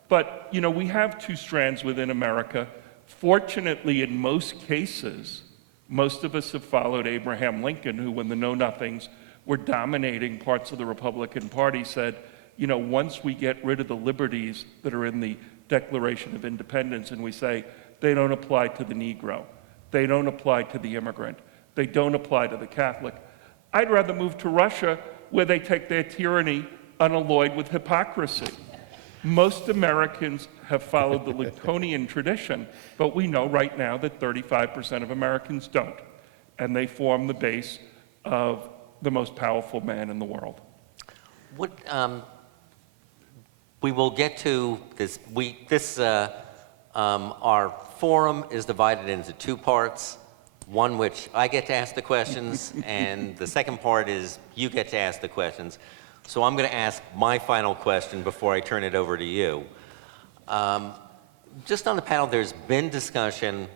But, we have two strands within America. Fortunately, in most cases, most of us have followed Abraham Lincoln, who, when the Know-Nothings were dominating parts of the Republican Party, said, once we get rid of the liberties that are in the Declaration of Independence and we say, they don't apply to the Negro, they don't apply to the immigrant, they don't apply to the Catholic, I'd rather move to Russia, where they take their tyranny unalloyed with hypocrisy. Most Americans have followed the Lincolnian tradition, but we know right now that 35% of Americans don't, and they form the base of the most powerful man in the world. What, we will get to this. Our forum is divided into two parts. One which I get to ask the questions, and the second part is you get to ask the questions. So I'm going to ask my final question before I turn it over to you. Just on the panel, there's been discussion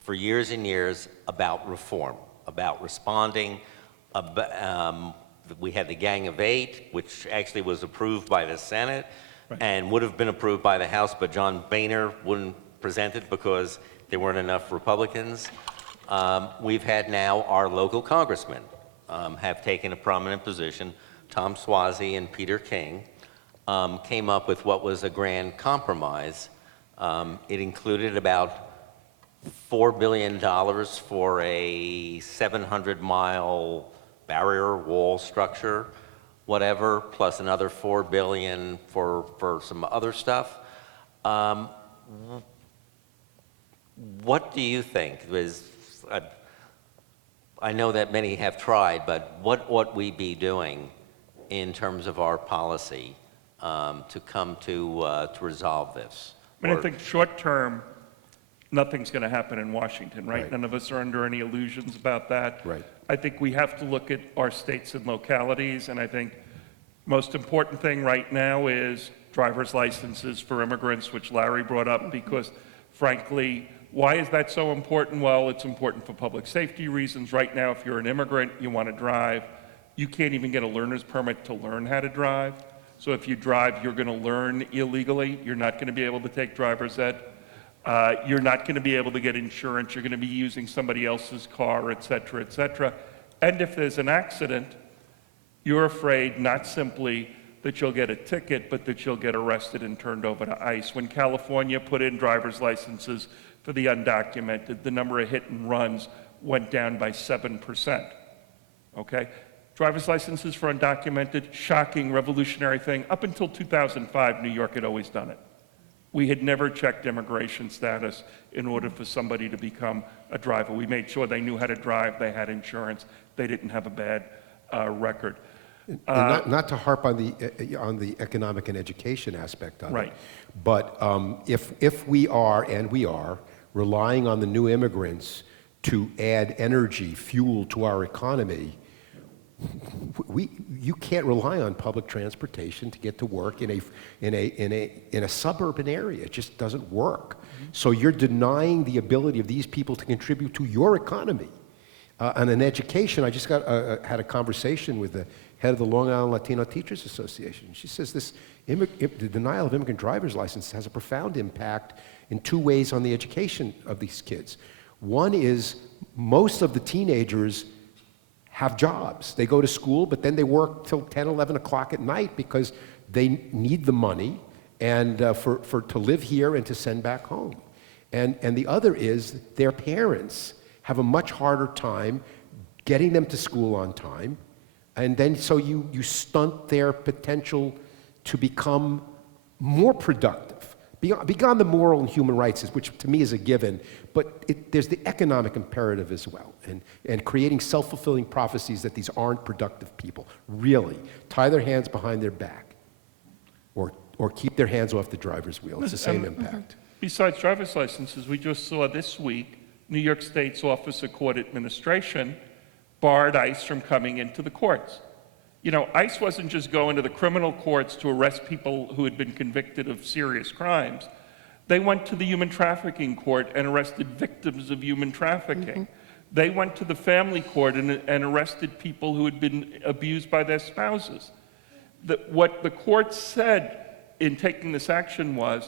for years and years about reform, about responding. We had the Gang of Eight, which actually was approved by the Senate and would have been approved by the House, but John Boehner wouldn't present it because there weren't enough Republicans. We've had now our local congressmen have taken a prominent position. Tom Suozzi and Peter King came up with what was a grand compromise. It included about $4 billion for a 700-mile barrier wall structure, whatever, plus another $4 billion for some other stuff. What do you think? I know that many have tried, but what ought we be doing in terms of our policy to come to resolve this? I think short term, nothing's going to happen in Washington, right? Right. None of us are under any illusions about that. Right. I think we have to look at our states and localities, and I think most important thing right now is driver's licenses for immigrants, which Larry brought up, because frankly, why is that so important? Well, it's important for public safety reasons. Right now, if you're an immigrant, you want to drive, you can't even get a learner's permit to learn how to drive. So if you drive, you're going to learn illegally. You're not going to be able to take driver's ed. You're not going to be able to get insurance. You're going to be using somebody else's car, et cetera, et cetera. And if there's an accident, you're afraid not simply that you'll get a ticket, but that you'll get arrested and turned over to ICE. When California put in driver's licenses for the undocumented, the number of hit and runs went down by 7%, okay? Driver's licenses for undocumented, shocking, revolutionary thing. Up until 2005, New York had always done it. We had never checked immigration status in order for somebody to become a driver. We made sure they knew how to drive, they had insurance, they didn't have a bad record. And not to harp on the economic and education aspect of Right. it, but if we are, and we are, relying on the new immigrants to add energy, fuel to our economy, you can't rely on public transportation to get to work in a suburban area. It just doesn't work. So you're denying the ability of these people to contribute to your economy. And in education, I just had a conversation with the head of the Long Island Latino Teachers Association. She says the denial of immigrant driver's license has a profound impact in two ways on the education of these kids. One is most of the teenagers have jobs. They go to school, but then they work till 10, 11 o'clock at night because they need the money and to live here and to send back home. And the other is their parents have a much harder time getting them to school on time, and then so you stunt their potential to become more productive, beyond the moral and human rights, which to me is a given, but there's the economic imperative as well, and creating self-fulfilling prophecies that these aren't productive people. Really, tie their hands behind their back, or keep their hands off the driver's wheel. It's the same impact. Besides driver's licenses, we just saw this week New York State's Office of Court Administration barred ICE from coming into the courts. You know, ICE wasn't just going to the criminal courts to arrest people who had been convicted of serious crimes. They went to the human trafficking court and arrested victims of human trafficking. They went to the family court and arrested people who had been abused by their spouses. What the court said in taking this action was,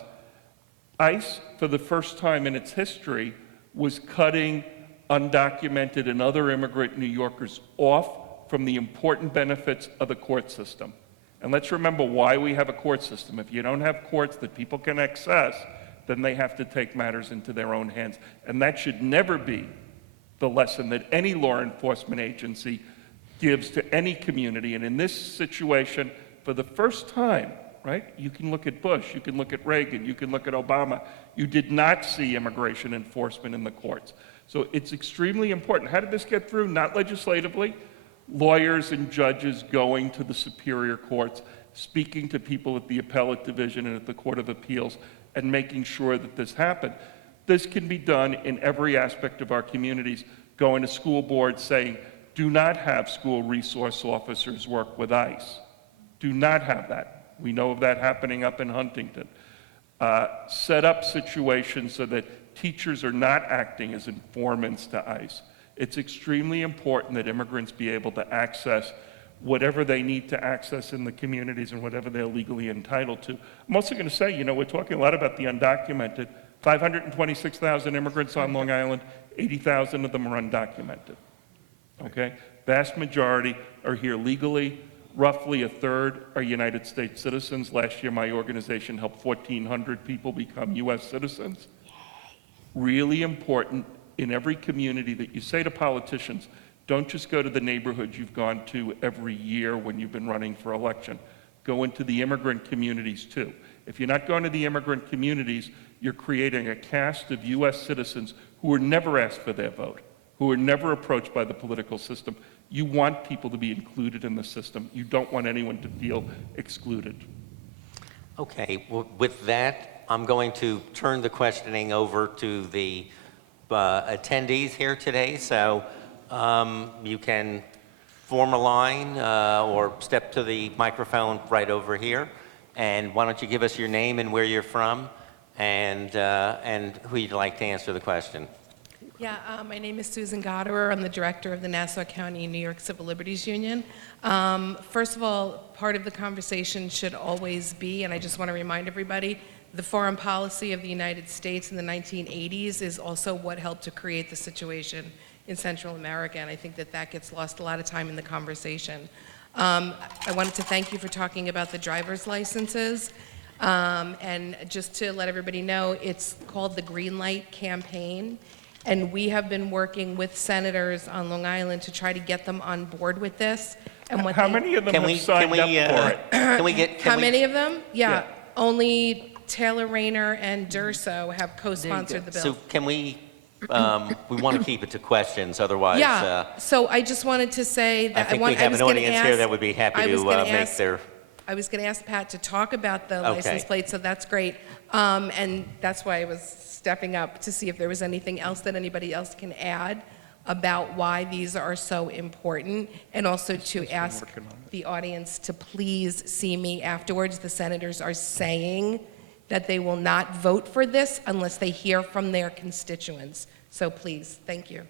ICE, for the first time in its history, was cutting undocumented and other immigrant New Yorkers off from the important benefits of the court system. And let's remember why we have a court system. If you don't have courts that people can access, then they have to take matters into their own hands. And that should never be the lesson that any law enforcement agency gives to any community. And in this situation, for the first time, right, you can look at Bush, you can look at Reagan, you can look at Obama, you did not see immigration enforcement in the courts. So it's extremely important. How did this get through? Not legislatively. Lawyers and judges going to the superior courts, speaking to people at the appellate division and at the Court of Appeals, and making sure that this happened. This can be done in every aspect of our communities, going to school boards saying, do not have school resource officers work with ICE. Do not have that. We know of that happening up in Huntington. Set up situations so that teachers are not acting as informants to ICE. It's extremely important that immigrants be able to access whatever they need to access in the communities and whatever they're legally entitled to. I'm also going to say, you know, we're talking a lot about the undocumented. 526,000 immigrants on Long Island, 80,000 of them are undocumented. Okay? Vast majority are here legally. Roughly a third are United States citizens. Last year, my organization helped 1,400 people become U.S. citizens. Really important in every community that you say to politicians, don't just go to the neighborhoods you've gone to every year when you've been running for election. Go into the immigrant communities too. If you're not going to the immigrant communities, you're creating a caste of U.S. citizens who were never asked for their vote, who were never approached by the political system. You want people to be included in the system. You don't want anyone to feel excluded. Okay, with that, I'm going to turn the questioning over to the attendees here today. So you can form a line or step to the microphone right over here. And why don't you give us your name and where you're from and who you'd like to answer the question. Yeah, my name is Susan Goderer. I'm the director of the Nassau County New York Civil Liberties Union. First of all, part of the conversation should always be, and I just want to remind everybody, the foreign policy of the United States in the 1980s is also what helped to create the situation in Central America, and I think that that gets lost a lot of time in the conversation. I wanted to thank you for talking about the driver's licenses. And just to let everybody know, it's called the Green Light Campaign. And we have been working with senators on Long Island to try to get them on board with this. And what How they- many of them have signed up for it? Can we get? How many of them? Yeah, Yeah. only Taylor Rayner and Durso have co-sponsored the bill. So can we want to keep it to questions, otherwise. Yeah, so I just wanted to say that I think we have an audience here that would be happy to make their. I was going to ask Pat to talk about the Okay. license plate, so that's great. And that's why I was stepping up to see if there was anything else that anybody else can add about why these are so important, and also to ask the audience to please see me afterwards. The senators are saying that they will not vote for this unless they hear from their constituents. So please, thank you.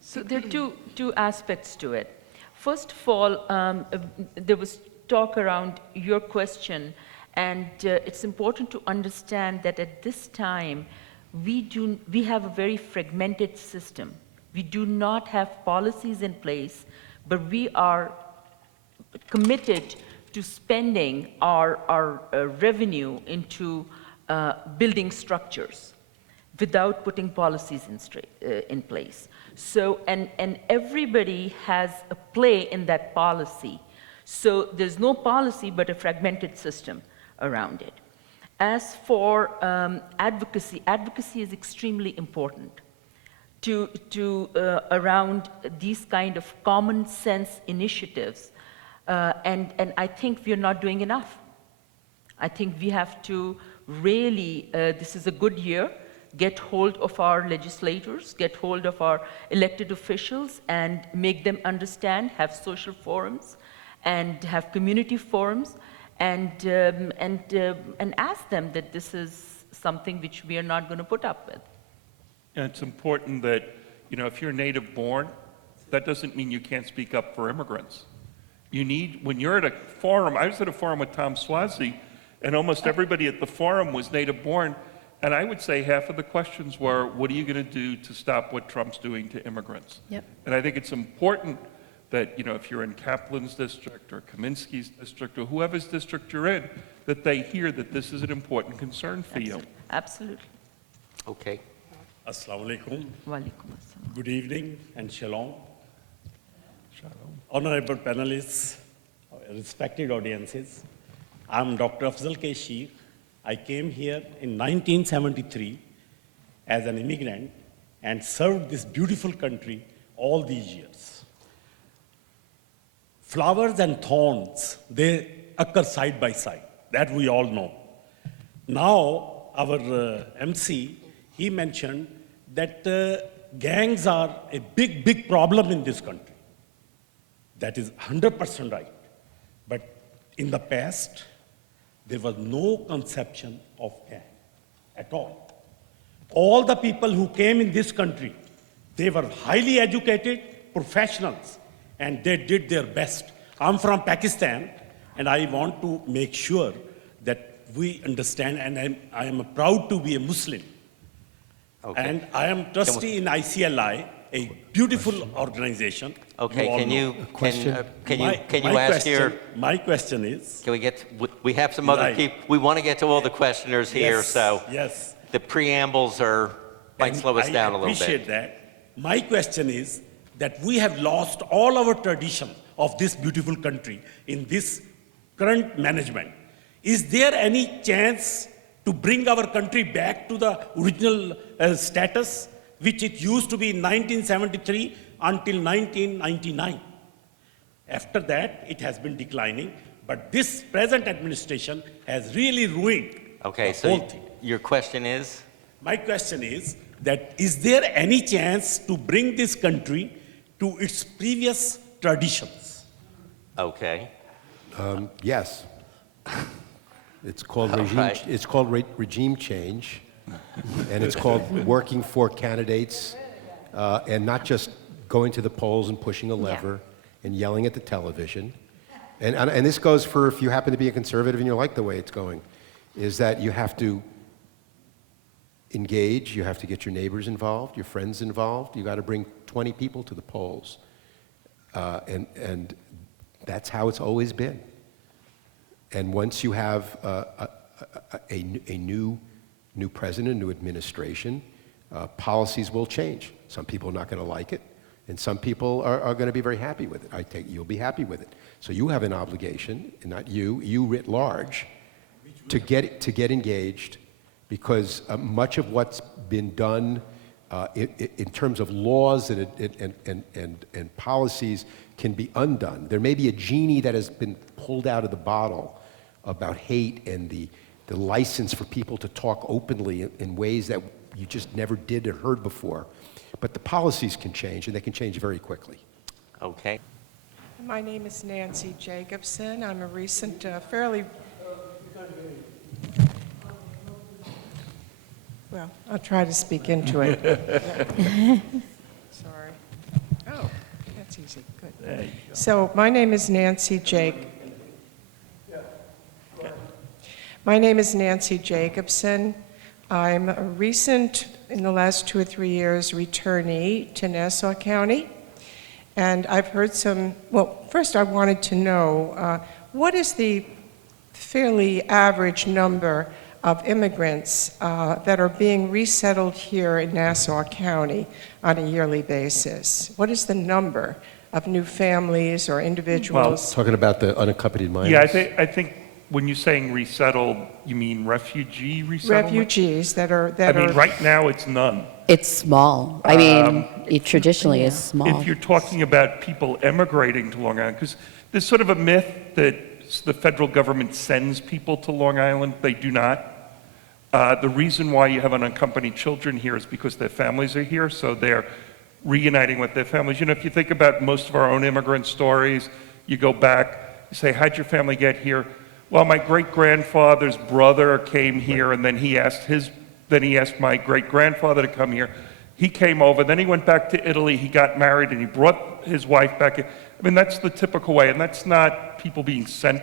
So there are two aspects to it. First of all, there was talk around your question, and it's important to understand that at this time, we have a very fragmented system. We do not have policies in place, but we are committed to spending our revenue into building structures without putting policies in place. So, and everybody has a play in that policy. So there's no policy but a fragmented system around it. As for advocacy, advocacy is extremely important around these kind of common sense initiatives. And I think we're not doing enough. I think we have to really, this is a good year, get hold of our legislators, get hold of our elected officials, and make them understand, have social forums, and have community forums, and ask them that this is something which we are not going to put up with. And it's important that, if you're native born, that doesn't mean you can't speak up for immigrants. When you're at a forum, I was at a forum with Tom Swazi, and almost everybody at the forum was native born, and I would say half of the questions were, what are you going to do to stop what Trump's doing to immigrants? Yep. And I think it's important that, if you're in Kaplan's district or Kaminsky's district or whoever's district you're in, that they hear that this is an important concern for you. Absolutely. Okay. Assalamu alaikum. Walaikum assalam. Good evening and shalom. Honorable panelists, respected audiences, I'm Dr. Afzal Keshir. I came here in 1973 as an immigrant and served this beautiful country all these years. Flowers and thorns, they occur side by side. That we all know. Now, our MC, he mentioned that gangs are a big, big problem in this country. That is 100% right. But in the past, there was no conception of gang at all. All the people who came in this country, they were highly educated professionals, and they did their best. I'm from Pakistan, and I want to make sure that we understand, and I am proud to be a Muslim. Okay. And I am trustee in ICLI, a beautiful organization. Okay, all can know. you, can you My ask your, My question is, can we have some other Right. people, we want to get to all the questioners here, Yes, so yes. the preambles might And slow us down a little I appreciate bit. that. My question is that we have lost all our tradition of this beautiful country in this current management. Is there any chance to bring our country back to the original status, which it used to be in 1973 until 1999? After that, it has been declining, but this present administration has really ruined Okay, the whole so thing. your question is? My question is that is there any chance to bring this country to its previous traditions? Okay. Yes. It's called right. regime change, and it's called working for candidates, and not just going to the polls and pushing a lever and yelling at the television. And this goes for if you happen to be a conservative and you like the way it's going, is that you have to engage, you have to get your neighbors involved, your friends involved. You got to bring 20 people to the polls, and that's how it's always been. And once you have a new president, new administration, policies will change. Some people are not going to like it, and some people are going to be very happy with it. I take you'll be happy with it. So you have an obligation, and not you writ large, to get engaged, because much of what's been done in terms of laws and policies can be undone. There may be a genie that has been pulled out of the bottle about hate and the license for people to talk openly in ways that you just never did or heard before. But the policies can change, and they can change very quickly. Okay. My name is Nancy Jacobson. I'm a recent, well, I'll try to speak into it. Sorry. Oh, that's easy. Good. So my name is Nancy Jacobson. I'm a recent, in the last 2 or 3 years, returnee to Nassau County. And I've heard well, first I wanted to know, what is the fairly average number of immigrants that are being resettled here in Nassau County on a yearly basis? What is the number of new families or individuals? Talking about the unaccompanied minors. Yeah, I think when you're saying resettled, you mean refugee resettlement? Refugees that are... I mean, right now, it's none. It's small. I mean, it traditionally is small. If you're talking about people emigrating to Long Island, because there's sort of a myth that the federal government sends people to Long Island. They do not. The reason why you have unaccompanied children here is because their families are here, so they're reuniting with their families. You know, if you think about most of our own immigrant stories, you go back, you say, how'd your family get here? Well, my great-grandfather's brother came here, and then he asked my great-grandfather to come here. He came over, then he went back to Italy, he got married, and he brought his wife back. I mean, that's the typical way, and that's not people being sent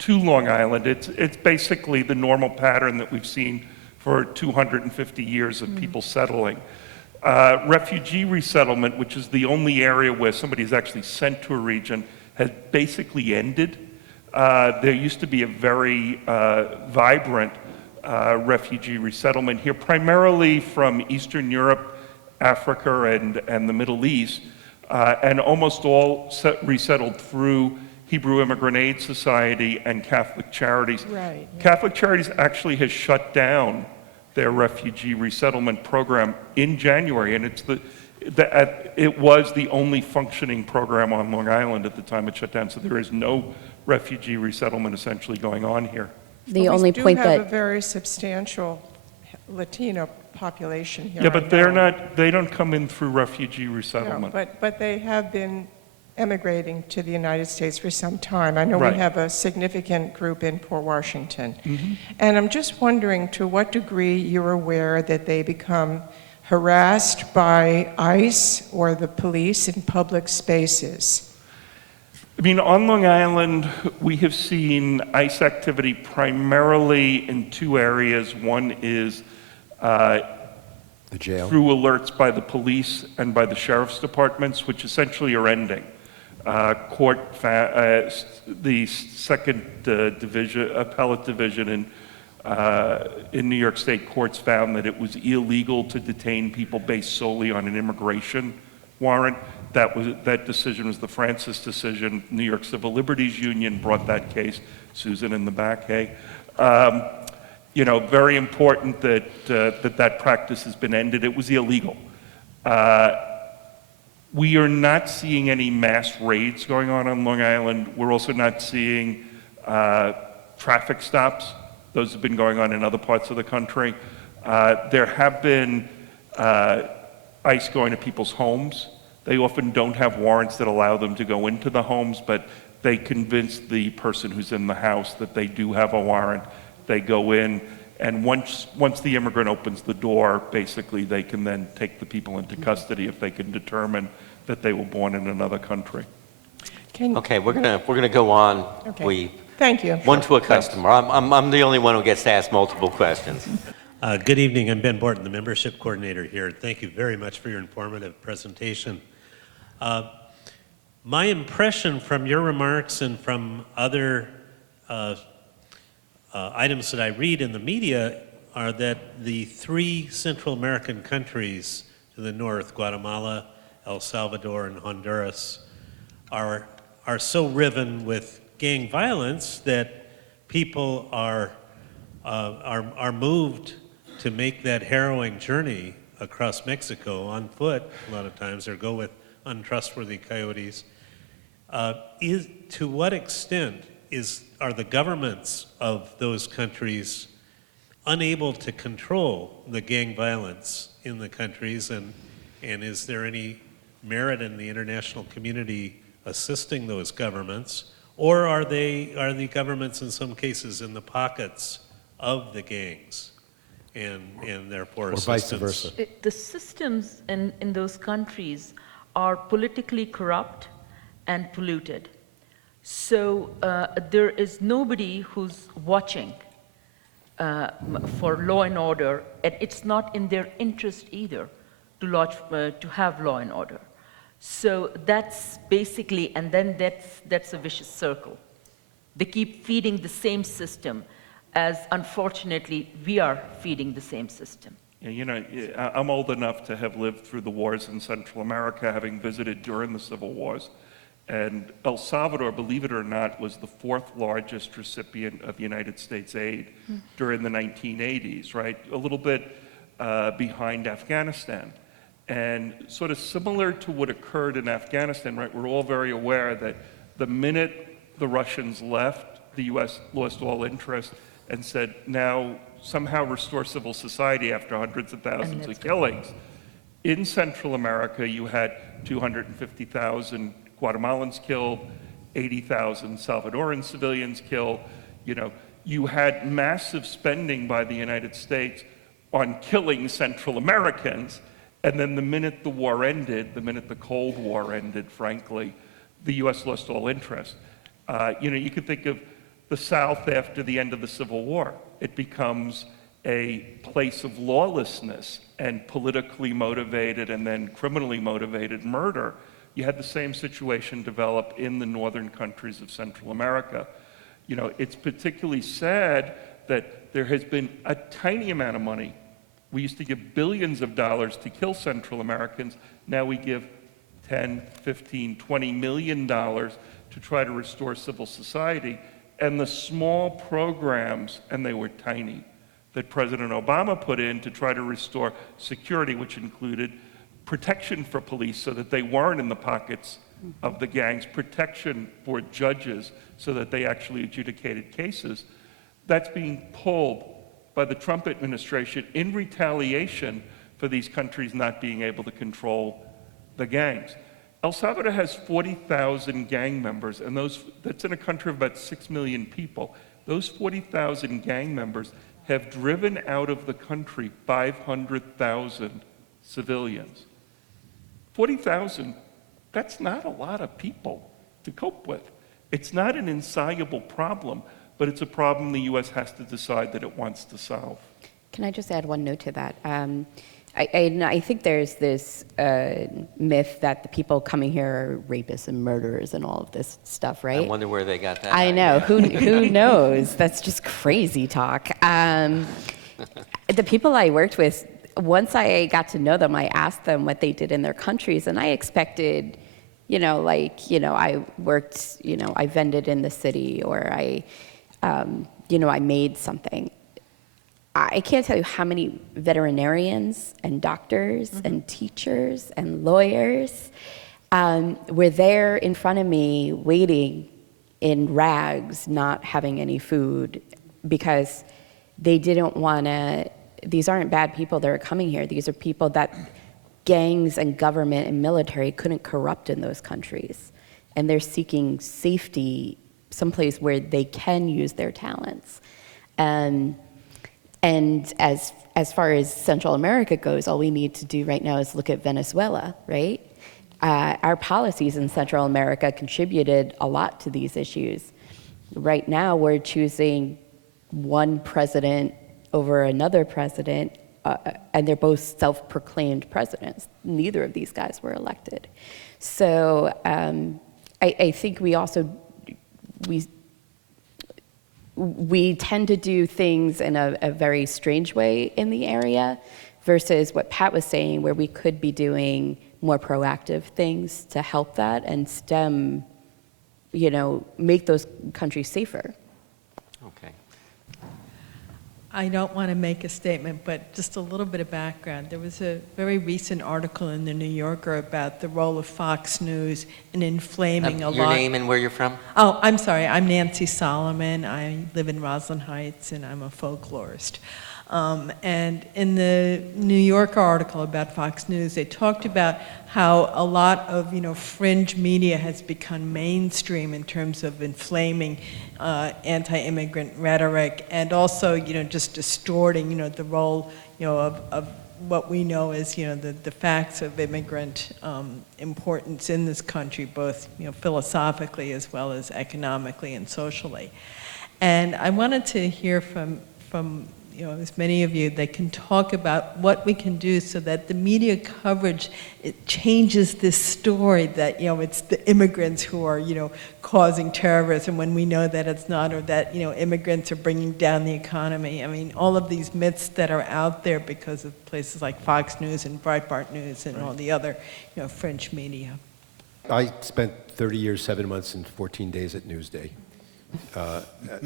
to Long Island. It's basically the normal pattern that we've seen for 250 years of people settling. Refugee resettlement, which is the only area where somebody is actually sent to a region, has basically ended. There used to be a very vibrant refugee resettlement here, primarily from Eastern Europe, Africa, and the Middle East, and almost all resettled through Hebrew Immigrant Aid Society and Catholic Charities. Right. Catholic Charities actually has shut down their refugee resettlement program in January, and it was the only functioning program on Long Island at the time it shut down, so there is no refugee resettlement essentially going on here. The But only point we do have a that, very substantial Latino population here. Yeah, I but know. they don't come in through refugee No, resettlement. but they have been emigrating to the United States for some time. I know Right. we have a significant group in Port Washington. And I'm just wondering to what degree you're aware that they become harassed by ICE or the police in public spaces. I mean, on Long Island, we have seen ICE activity primarily in two areas. One is The jail. through alerts by the police and by the sheriff's departments, which essentially are ending. The second division, appellate division in New York State courts found that it was illegal to detain people based solely on an immigration warrant. That decision was the Francis decision. New York Civil Liberties Union brought that case. Susan in the back, hey. You know, very important that that practice has been ended. It was illegal. We are not seeing any mass raids going on Long Island. We're also not seeing traffic stops. Those have been going on in other parts of the country. There have been ICE going to people's homes. They often don't have warrants that allow them to go into the homes, but they convince the person who's in the house that they do have a warrant. They go in, and once the immigrant opens the door, basically they can then take the people into custody if they can determine that they were born in another country. Okay, we're gonna go on. Okay. Thank you. One to a customer. I'm the only one who gets to ask multiple questions. Good evening. I'm Ben Borton, the membership coordinator here. Thank you very much for your informative presentation. My impression from your remarks and from other items that I read in the media are that the three Central American countries to the north, Guatemala, El Salvador, and Honduras, are so riven with gang violence that people are moved to make that harrowing journey across Mexico on foot a lot of times, or go with untrustworthy coyotes. To what extent are the governments of those countries unable to control the gang violence in the countries, and is there any merit in the international community assisting those governments, or are the governments in some cases in the pockets of the gangs and therefore Or vice versa. The systems in those countries are politically corrupt and polluted. So there is nobody who's watching for law and order, and it's not in their interest either to have law and order. So that's basically, and then that's a vicious circle. They keep feeding the same system, as unfortunately we are feeding the same system. Yeah, you know, I'm old enough to have lived through the wars in Central America, having visited during the civil wars. And El Salvador, believe it or not, was the fourth largest recipient of United States aid during the 1980s, right? A little bit behind Afghanistan. And sort of similar to what occurred in Afghanistan, right? We're all very aware that the minute the Russians left, the U.S. lost all interest and said, now somehow restore civil society after hundreds of thousands of killings. In Central America, you had 250,000 Guatemalans killed, 80,000 Salvadoran civilians killed. You know, you had massive spending by the United States on killing Central Americans, and then the minute the war ended, the minute the Cold War ended, frankly, the U.S. lost all interest. You know, you could think of the South after the end of the Civil War. It becomes a place of lawlessness and politically motivated and then criminally motivated murder. You had the same situation develop in the northern countries of Central America. You know, it's particularly sad that there has been a tiny amount of money. We used to give billions of dollars to kill Central Americans. Now we give 10, 15, 20 million dollars to try to restore civil society. And the small programs, and they were tiny, that President Obama put in to try to restore security, which included protection for police so that they weren't in the pockets of the gangs, protection for judges so that they actually adjudicated cases, that's being pulled by the Trump administration in retaliation for these countries not being able to control the gangs. El Salvador has 40,000 gang members, and that's in a country of about 6 million people. Those 40,000 gang members have driven out of the country 500,000 civilians. 40,000, that's not a lot of people to cope with. It's not an insoluble problem, but it's a problem the U.S. has to decide that it wants to solve. Can I just add one note to that? I think there's this myth that the people coming here are rapists and murderers and all of this stuff, right? I wonder where they got that. I know. idea. Who knows? That's just crazy talk. The people I worked with, once I got to know them, I asked them what they did in their countries, and I expected, I worked, I vended in the city, or I made something. I can't tell you how many veterinarians and doctors and teachers and lawyers were there in front of me waiting in rags, not having any food, because they didn't want to. These aren't bad people that are coming here. These are people that gangs and government and military couldn't corrupt in those countries. And they're seeking safety someplace where they can use their talents. And as far as Central America goes, all we need to do right now is look at Venezuela, right? Our policies in Central America contributed a lot to these issues. Right now, we're choosing one president over another president, and they're both self-proclaimed presidents. Neither of these guys were elected. So I think we tend to do things in a very strange way in the area versus what Pat was saying, where we could be doing more proactive things to help that and stem, make those countries safer. Okay. I don't want to make a statement, but just a little bit of background. There was a very recent article in the New Yorker about the role of Fox News in inflaming a lot. Your name and where you're from? Oh, I'm sorry. I'm Nancy Solomon. I live in Roslyn Heights, and I'm a folklorist. And in the New Yorker article about Fox News, they talked about how a lot of fringe media has become mainstream in terms of inflaming anti-immigrant rhetoric, and also just distorting the role of what we know as the facts of immigrant importance in this country, both philosophically as well as economically and socially. And I wanted to hear from as many of you that can talk about what we can do so that the media coverage, it changes this story that it's the immigrants who are causing terrorism when we know that it's not, or that immigrants are bringing down the economy. I mean, all of these myths that are out there because of places like Fox News and Breitbart News and all the other French media. I spent 30 years, 7 months, and 14 days at Newsday.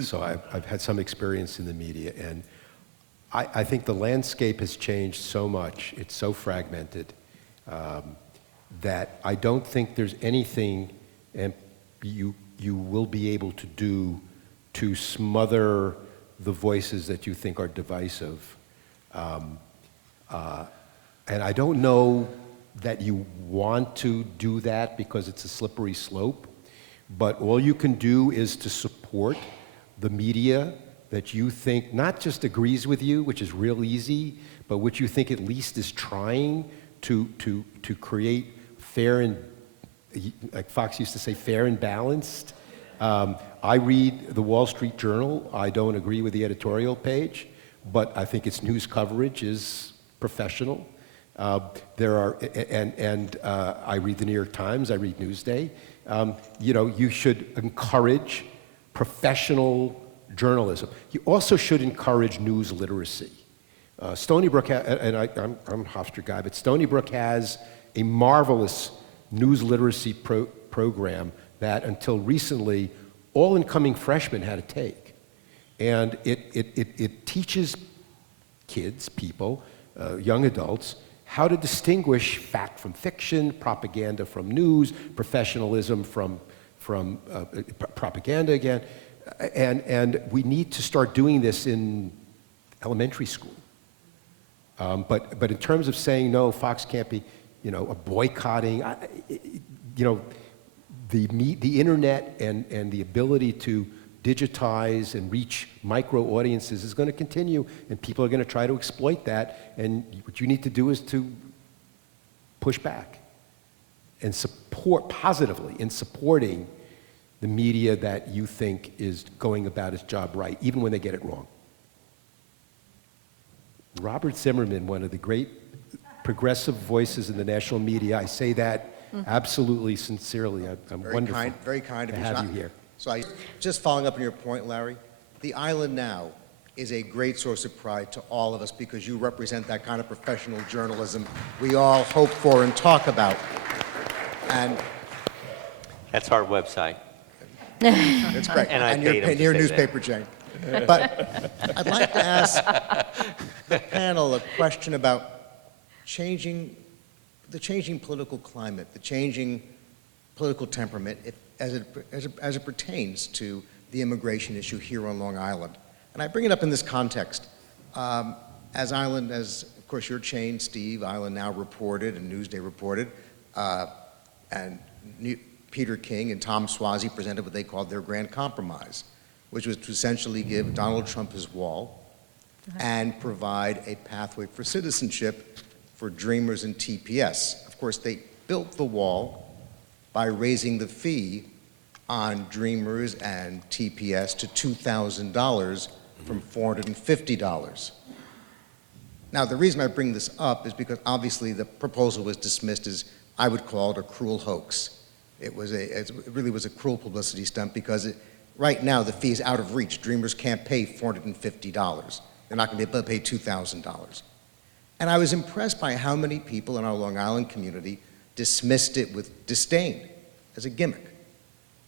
So I've had some experience in the media, and I think the landscape has changed so much, it's so fragmented, that I don't think there's anything you will be able to do to smother the voices that you think are divisive. And I don't know that you want to do that because it's a slippery slope, but all you can do is to support the media that you think not just agrees with you, which is real easy, but which you think at least is trying to create fair and, like Fox used to say, fair and balanced. I read the Wall Street Journal. I don't agree with the editorial page, but I think its news coverage is professional. I read the New York Times. I read Newsday. You should encourage professional journalism. You also should encourage news literacy. Stony Brook, I'm a Hofstra guy, but Stony Brook has a marvelous news literacy program that until recently all incoming freshmen had to take. And it teaches kids, people, young adults, how to distinguish fact from fiction, propaganda from news, professionalism from propaganda again. And we need to start doing this in elementary school. But in terms of saying, no, Fox can't be, a boycotting, the internet and the ability to digitize and reach micro audiences is going to continue, and people are going to try to exploit that. And what you need to do is to push back and support positively in supporting the media that you think is going about its job right, even when they get it wrong. Robert Zimmerman, one of the great progressive voices in the national media, I say that absolutely sincerely. I'm wonderful Very kind of to you. have you here. So just following up on your point, Larry, the island now is a great source of pride to all of us because you represent that kind of professional journalism we all hope for and talk about. And That's our website. it's great. And I paid him to your say newspaper chain. But I'd like to ask the panel a question about the changing political climate, the changing political temperament as it pertains to the immigration issue here on Long Island. And I bring it up in this context. As of course your chain, Steve, Island Now reported and Newsday reported, and Peter King and Tom Suozzi presented what they called their grand compromise, which was to essentially give Donald Trump his wall and provide a pathway for citizenship for Dreamers and TPS. Of course, they built the wall by raising the fee on Dreamers and TPS to $2,000 from $450. Now, the reason I bring this up is because obviously the proposal was dismissed as, I would call it, a cruel hoax. It really was a cruel publicity stunt because right now the fee is out of reach. Dreamers can't pay $450. They're not going to be able to pay $2,000. And I was impressed by how many people in our Long Island community dismissed it with disdain as a gimmick.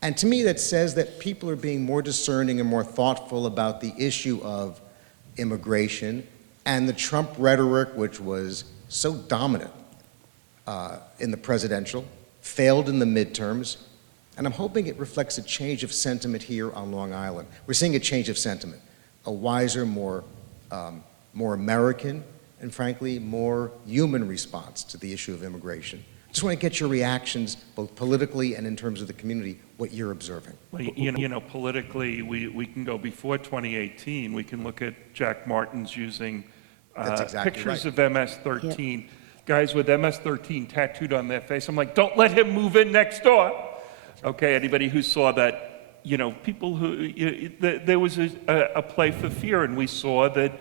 And to me, that says that people are being more discerning and more thoughtful about the issue of immigration and the Trump rhetoric, which was so dominant in the presidential, failed in the midterms, and I'm hoping it reflects a change of sentiment here on Long Island. We're seeing a change of sentiment, a wiser, more American, and frankly, more human response to the issue of immigration. Just want to get your reactions, both politically and in terms of the community, what you're observing. Well, politically, we can go before 2018. We can look at Jack Martin's using That's exactly pictures right. of MS-13, guys with MS-13 tattooed on their face. I'm like, don't let him move in next door. Okay, anybody who saw that, people who, there was a play for fear, and we saw that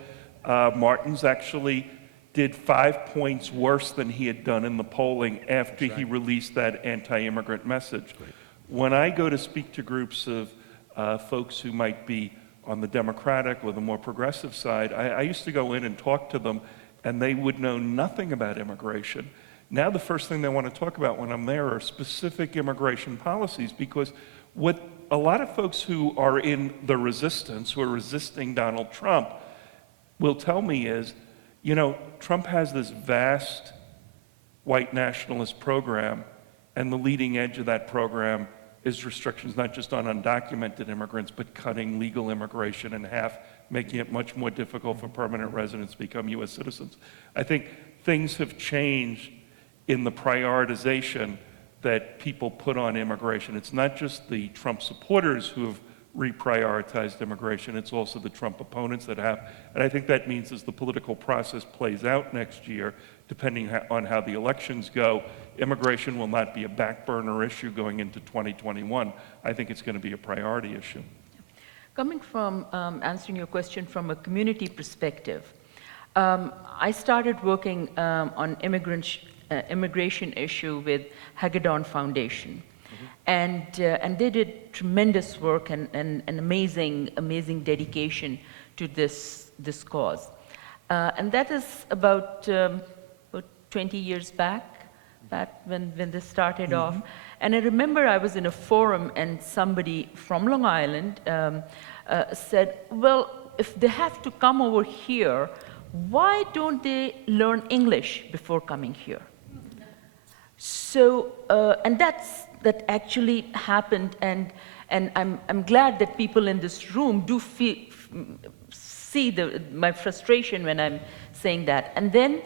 Martin's actually did 5 points worse than he had done in the polling after he released that anti-immigrant message. When I go to speak to groups of folks who might be on the Democratic or the more progressive side, I used to go in and talk to them, and they would know nothing about immigration. Now the first thing they want to talk about when I'm there are specific immigration policies, because what a lot of folks who are in the resistance, who are resisting Donald Trump, will tell me is, Trump has this vast white nationalist program, and the leading edge of that program is restrictions not just on undocumented immigrants, but cutting legal immigration in half, making it much more difficult for permanent residents to become U.S. citizens. I think things have changed in the prioritization that people put on immigration. It's not just the Trump supporters who have reprioritized immigration. It's also the Trump opponents that have. And I think that means as the political process plays out next year, depending on how the elections go, immigration will not be a back burner issue going into 2021. I think it's going to be a priority issue. Coming from answering your question from a community perspective, I started working on immigration issue with Hagedorn Foundation. And they did tremendous work and amazing dedication to this cause. And that is about 20 years back when this started off. And I remember I was in a forum and somebody from Long Island said, well, if they have to come over here, why don't they learn English before coming here? So, and that actually happened, and I'm glad that people in this room do see my frustration when I'm saying that. And then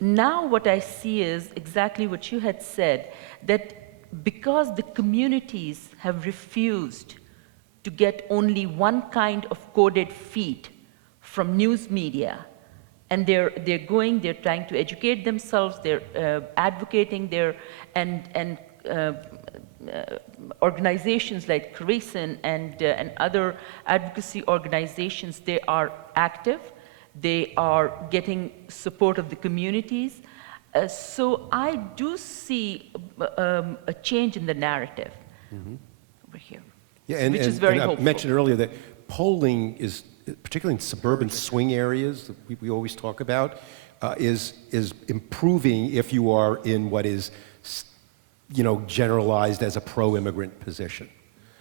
now what I see is exactly what you had said, that because the communities have refused to get only one kind of coded feed from news media, and they're trying to educate themselves, they're advocating and organizations like Creason and other advocacy organizations, they are active, they are getting support of the communities. So I do see a change in the narrative over here, which is very hopeful. I mentioned earlier that polling is, particularly in suburban swing areas that we always talk about, is improving if you are in what is, generalized as a pro-immigrant position.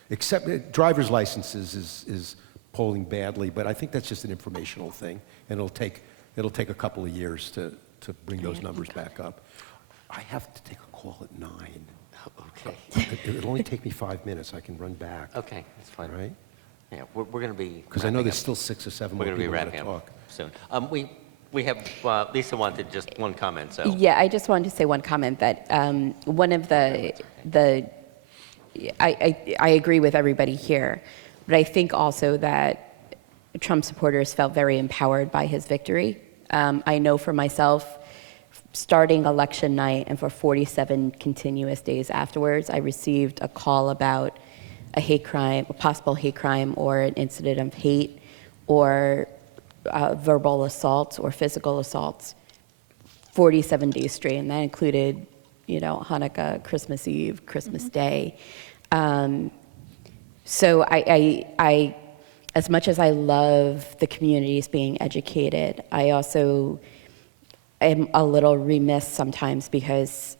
Except driver's licenses is polling badly, but I think that's just an informational thing, and it'll take a couple of years to bring those numbers back up. I have to take a call at 9. Okay. It'll only take me 5 minutes. I can run back. Okay, that's fine. All right? Yeah, we're going to be. Because I know there's still 6 or 7 more We're going to be people that wrapping talk. up soon. We have, Lisa wanted just one comment, so. Yeah, I just wanted to say one comment that one of I agree with everybody here, but I think also that Trump supporters felt very empowered by his victory. I know for myself, starting election night and for 47 continuous days afterwards, I received a call about a hate crime, a possible hate crime or an incident of hate or verbal assaults or physical assaults 47 days straight, and that included, Hanukkah, Christmas Eve, Christmas Day. So I, as much as I love the communities being educated, I also am a little remiss sometimes because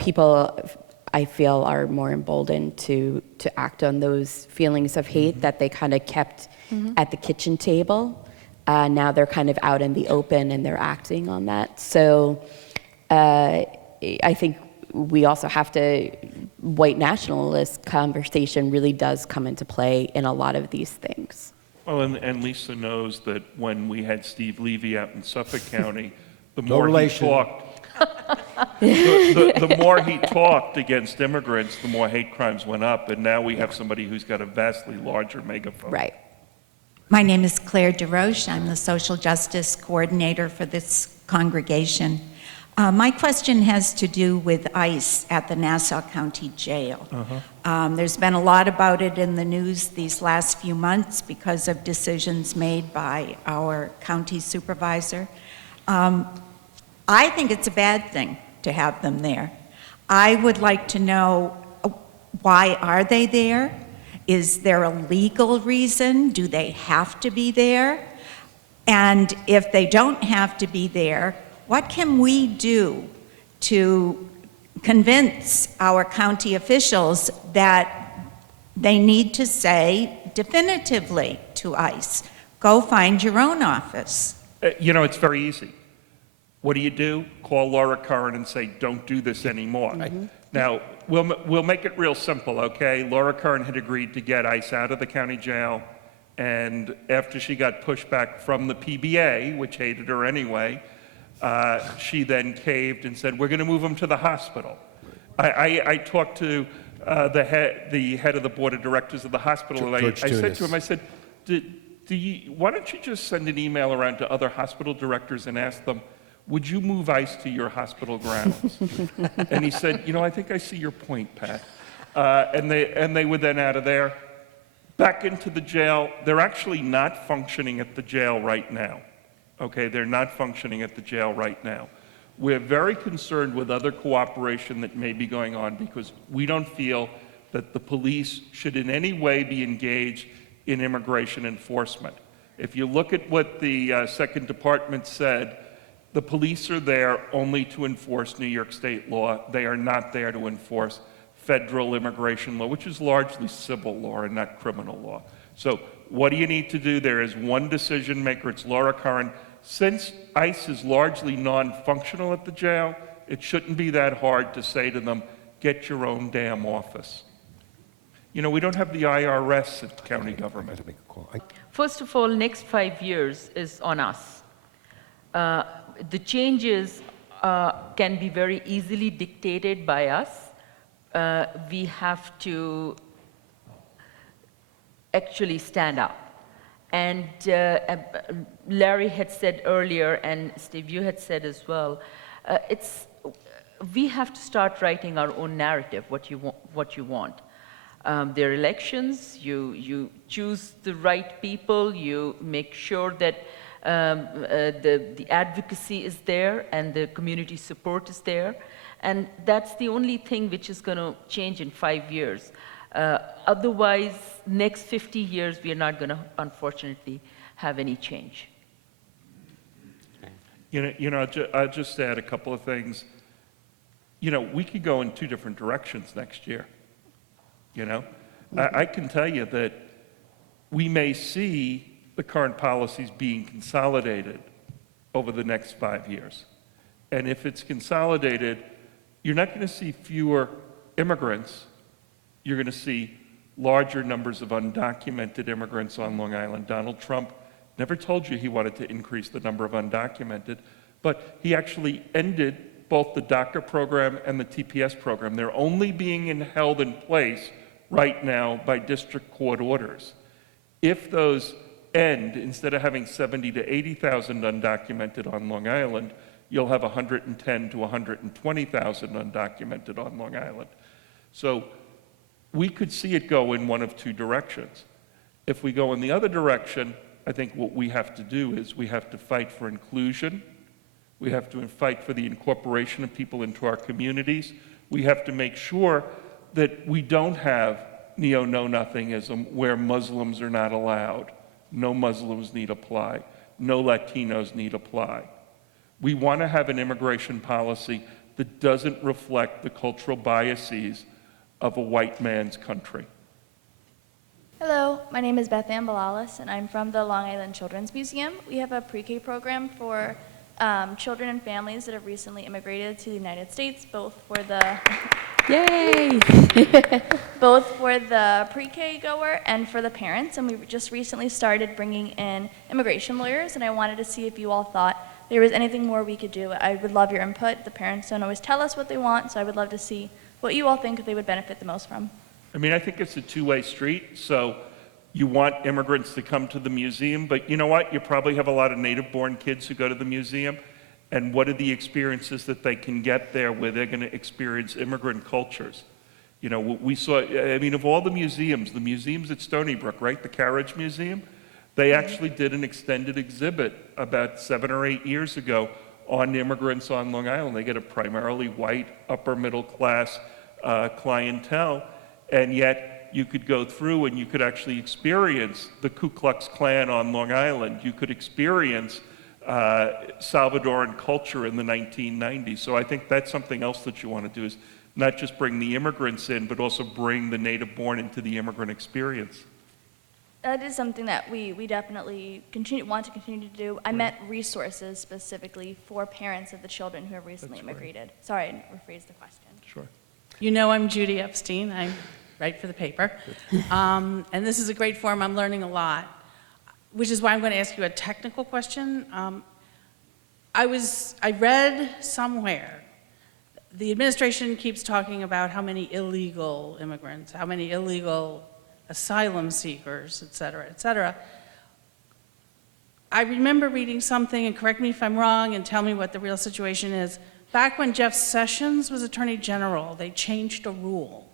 people, I feel, are more emboldened to act on those feelings of hate that they kind of kept at the kitchen table. Now they're kind of out in the open and they're acting on that. So I think we also have to, white nationalist conversation really does come into play in a lot of these things. Well, and Lisa knows that when we had Steve Levy out in Suffolk County, the No more relation. he talked, the more he talked against immigrants, the more hate crimes went up. And now we have somebody who's got a vastly larger megaphone. Right. My name is Claire DeRoche. I'm the social justice coordinator for this congregation. My question has to do with ICE at the Nassau County Jail. There's been a lot about it in the news these last few months because of decisions made by our county supervisor. I think it's a bad thing to have them there. I would like to know, why are they there? Is there a legal reason? Do they have to be there? And if they don't have to be there, what can we do to convince our county officials that they need to say definitively to ICE, go find your own office? It's very easy. What do? Call Laura Curran and say, don't do this anymore. Now, we'll make it real simple, okay? Laura Curran had agreed to get ICE out of the county jail, and after she got pushback from the PBA, which hated her anyway, she then caved and said, we're going to move them to the hospital. I talked to the head of the board of directors of the hospital, and I George said to Tunis. him, I said, why don't you just send an email around to other hospital directors and ask them, would you move ICE to your hospital grounds? And he said, I think I see your point, Pat. And they were then out of there, back into the jail. They're actually not functioning at the jail right now. Okay, they're not functioning at the jail right now. We're very concerned with other cooperation that may be going on because we don't feel that the police should in any way be engaged in immigration enforcement. If you look at what the Second Department said, the police are there only to enforce New York State law. They are not there to enforce federal immigration law, which is largely civil law and not criminal law. So what do you need to do? There is one decision maker, it's Laura Curran. Since ICE is largely non-functional at the jail, it shouldn't be that hard to say to them, get your own damn office. We don't have the IRS at county government. First of all, next 5 years is on us. The changes can be very easily dictated by us. We have to actually stand up. And Larry had said earlier, and Steve, you had said as well, we have to start writing our own narrative, what you want. There are elections, you choose the right people, you make sure that the advocacy is there and the community support is there. And that's the only thing which is going to change in 5 years. Otherwise, next 50 years, we are not going to, unfortunately, have any change. I'll just add a couple of things. We could go in 2 different directions next year. I can tell you that we may see the current policies being consolidated over the next 5 years. And if it's consolidated, you're not going to see fewer immigrants. You're going to see larger numbers of undocumented immigrants on Long Island. Donald Trump never told you he wanted to increase the number of undocumented, but he actually ended both the DACA program and the TPS program. They're only being held in place right now by district court orders. If those end, instead of having 70 to 80,000 undocumented on Long Island, you'll have 110 to 120,000 undocumented on Long Island. So we could see it go in one of 2 directions. If we go in the other direction, I think what we have to do is we have to fight for inclusion. We have to fight for the incorporation of people into our communities. We have to make sure that we don't have neo-know-nothingism where Muslims are not allowed. No Muslims need apply. No Latinos need apply. We want to have an immigration policy that doesn't reflect the cultural biases of a white man's country. Hello, my name is Beth Ann Balalas, and I'm from the Long Island Children's Museum. We have a pre-K program for children and families that have recently immigrated to the United States, both for the Yay! both for the pre-K goer and for the parents. And we just recently started bringing in immigration lawyers, and I wanted to see if you all thought there was anything more we could do. I would love your input. The parents don't always tell us what they want, so I would love to see what you all think they would benefit the most from. I think it's a 2-way street. So you want immigrants to come to the museum, but you know what? You probably have a lot of native-born kids who go to the museum. And what are the experiences that they can get there where they're going to experience immigrant cultures? We saw, of all the museums at Stony Brook, right? The Carriage Museum, they actually did an extended exhibit about 7 or 8 years ago on immigrants on Long Island. They get a primarily white, upper middle class clientele, and yet you could go through and you could actually experience the Ku Klux Klan on Long Island. You could experience Salvadoran culture in the 1990s. So I think that's something else that you want to do, is not just bring the immigrants in, but also bring the native-born into the immigrant experience. That is something that we definitely want to continue to do. I meant resources specifically for parents of the children who have recently immigrated. Sorry, I rephrased the question. Sure. I'm Judy Epstein. I write for the paper. And this is a great forum. I'm learning a lot, which is why I'm going to ask you a technical question. I read somewhere the administration keeps talking about how many illegal immigrants, how many illegal asylum seekers, et cetera, et cetera. I remember reading something, and correct me if I'm wrong and tell me what the real situation is. Back when Jeff Sessions was Attorney General, they changed a rule,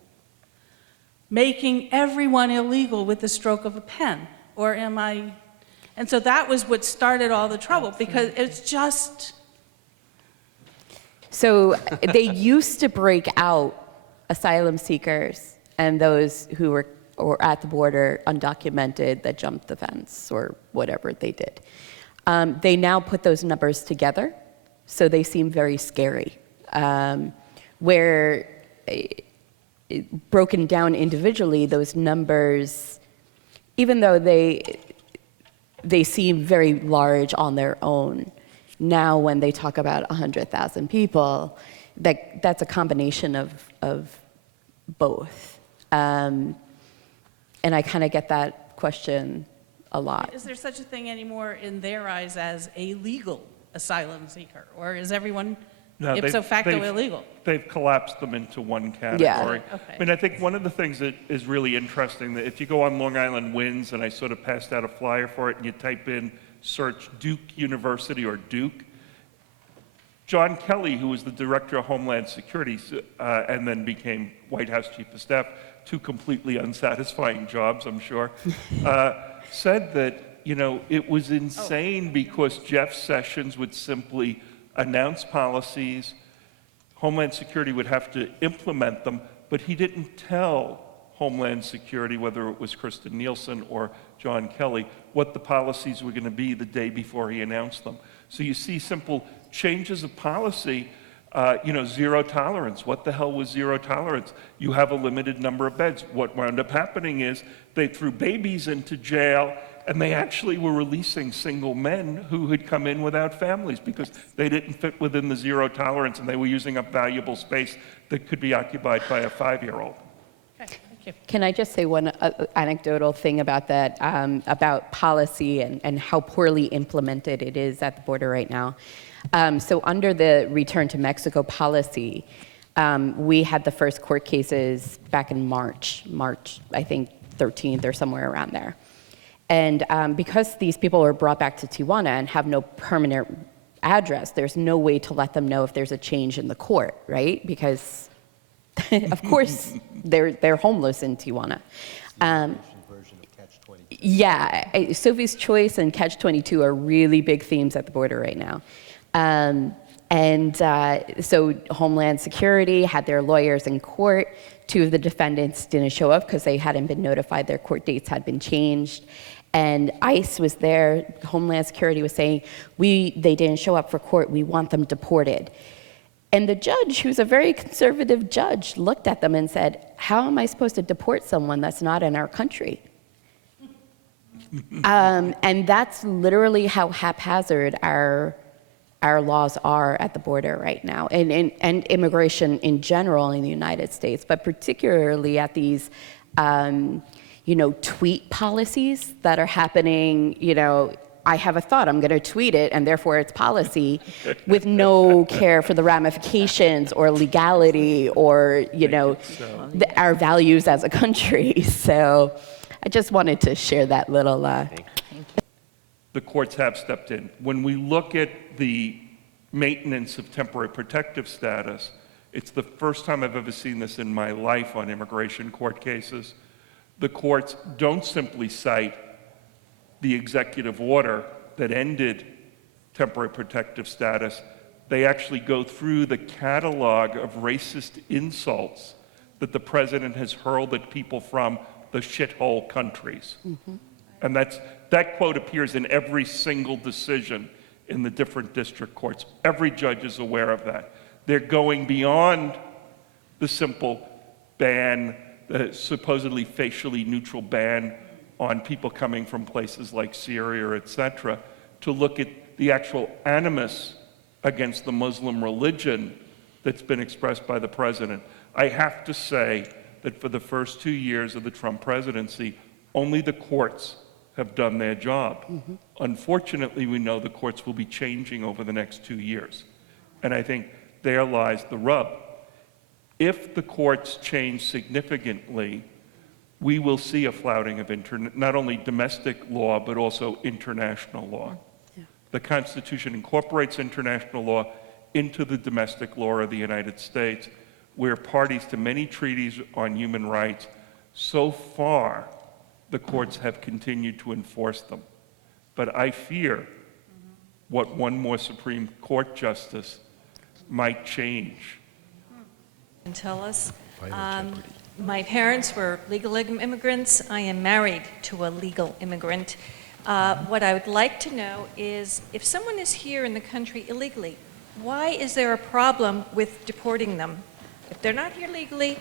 making everyone illegal with the stroke of a pen. Or am I? And so that was what started all the trouble, because it's just. So they used to break out asylum seekers and those who were or at the border undocumented that jumped the fence or whatever they did. They now put those numbers together, so they seem very scary. Where broken down individually, those numbers, even though they seem very large on their own, now when they talk about 100,000 people, that's a combination of both. And I kind of get that question a lot. Is there such a thing anymore in their eyes as a legal asylum seeker? Or is everyone ipso facto illegal? They've collapsed them into one category. Yeah. Okay. I mean, I think one of the things that is really interesting, that if you go on Long Island Wins, and I sort of passed out a flyer for it, and you type in search Duke University or Duke, John Kelly, who was the director of Homeland Security and then became White House Chief of Staff, two completely unsatisfying jobs, I'm sure, said that, you know, it was insane because Jeff Sessions would simply announce policies, Homeland Security would have to implement them, but he didn't tell Homeland Security, whether it was Kristen Nielsen or John Kelly, what the policies were going to be the day before he announced them. So you see simple changes of policy, zero tolerance. What the hell was zero tolerance? You have a limited number of beds. What wound up happening is they threw babies into jail, and they actually were releasing single men who had come in without families because they didn't fit within the zero tolerance, and they were using up valuable space that could be occupied by a 5-year-old. Okay, thank you. Can I just say one anecdotal thing about that, about policy and how poorly implemented it is at the border right now? So under the return to Mexico policy, we had the first court cases back in March, I think 13th or somewhere around there. And because these people were brought back to Tijuana and have no permanent address, there's no way to let them know if there's a change in the court, right? Because, of course, they're homeless in Tijuana. Yeah, Sophie's Choice and Catch-22 are really big themes at the border right now. So Homeland Security had their lawyers in court. 2 of the defendants didn't show up because they hadn't been notified their court dates had been changed. And ICE was there. Homeland Security was saying, they didn't show up for court. We want them deported. And the judge, who's a very conservative judge, looked at them and said, how am I supposed to deport someone that's not in our country? And that's literally how haphazard our laws are at the border right now, and immigration in general in the United States, but particularly at these, tweet policies that are happening. I have a thought, I'm going to tweet it, and therefore it's policy, with no care for the ramifications or legality or our values as a country. So I just wanted to share that little. The courts have stepped in. When we look at the maintenance of temporary protective status, it's the first time I've ever seen this in my life on immigration court cases. The courts don't simply cite the executive order that ended temporary protective status. They actually go through the catalog of racist insults that the president has hurled at people from the shithole countries. Mm-hmm. And that quote appears in every single decision in the different district courts. Every judge is aware of that. They're going beyond the simple ban, the supposedly facially neutral ban on people coming from places like Syria, et cetera, to look at the actual animus against the Muslim religion that's been expressed by the president. I have to say that for the first 2 years of the Trump presidency, only the courts have done their job. Mm-hmm. Unfortunately, we know the courts will be changing over the next 2 years. And I think there lies the rub. If the courts change significantly, we will see a flouting of not only domestic law, but also international law. The Constitution incorporates international law into the domestic law of the United States. We're parties to many treaties on human rights. So far, the courts have continued to enforce them. But I fear what one more Supreme Court justice might change. And tell us. My parents were legal immigrants. I am married to a legal immigrant. What I would like to know is, if someone is here in the country illegally, why is there a problem with deporting them? If they're not here legally,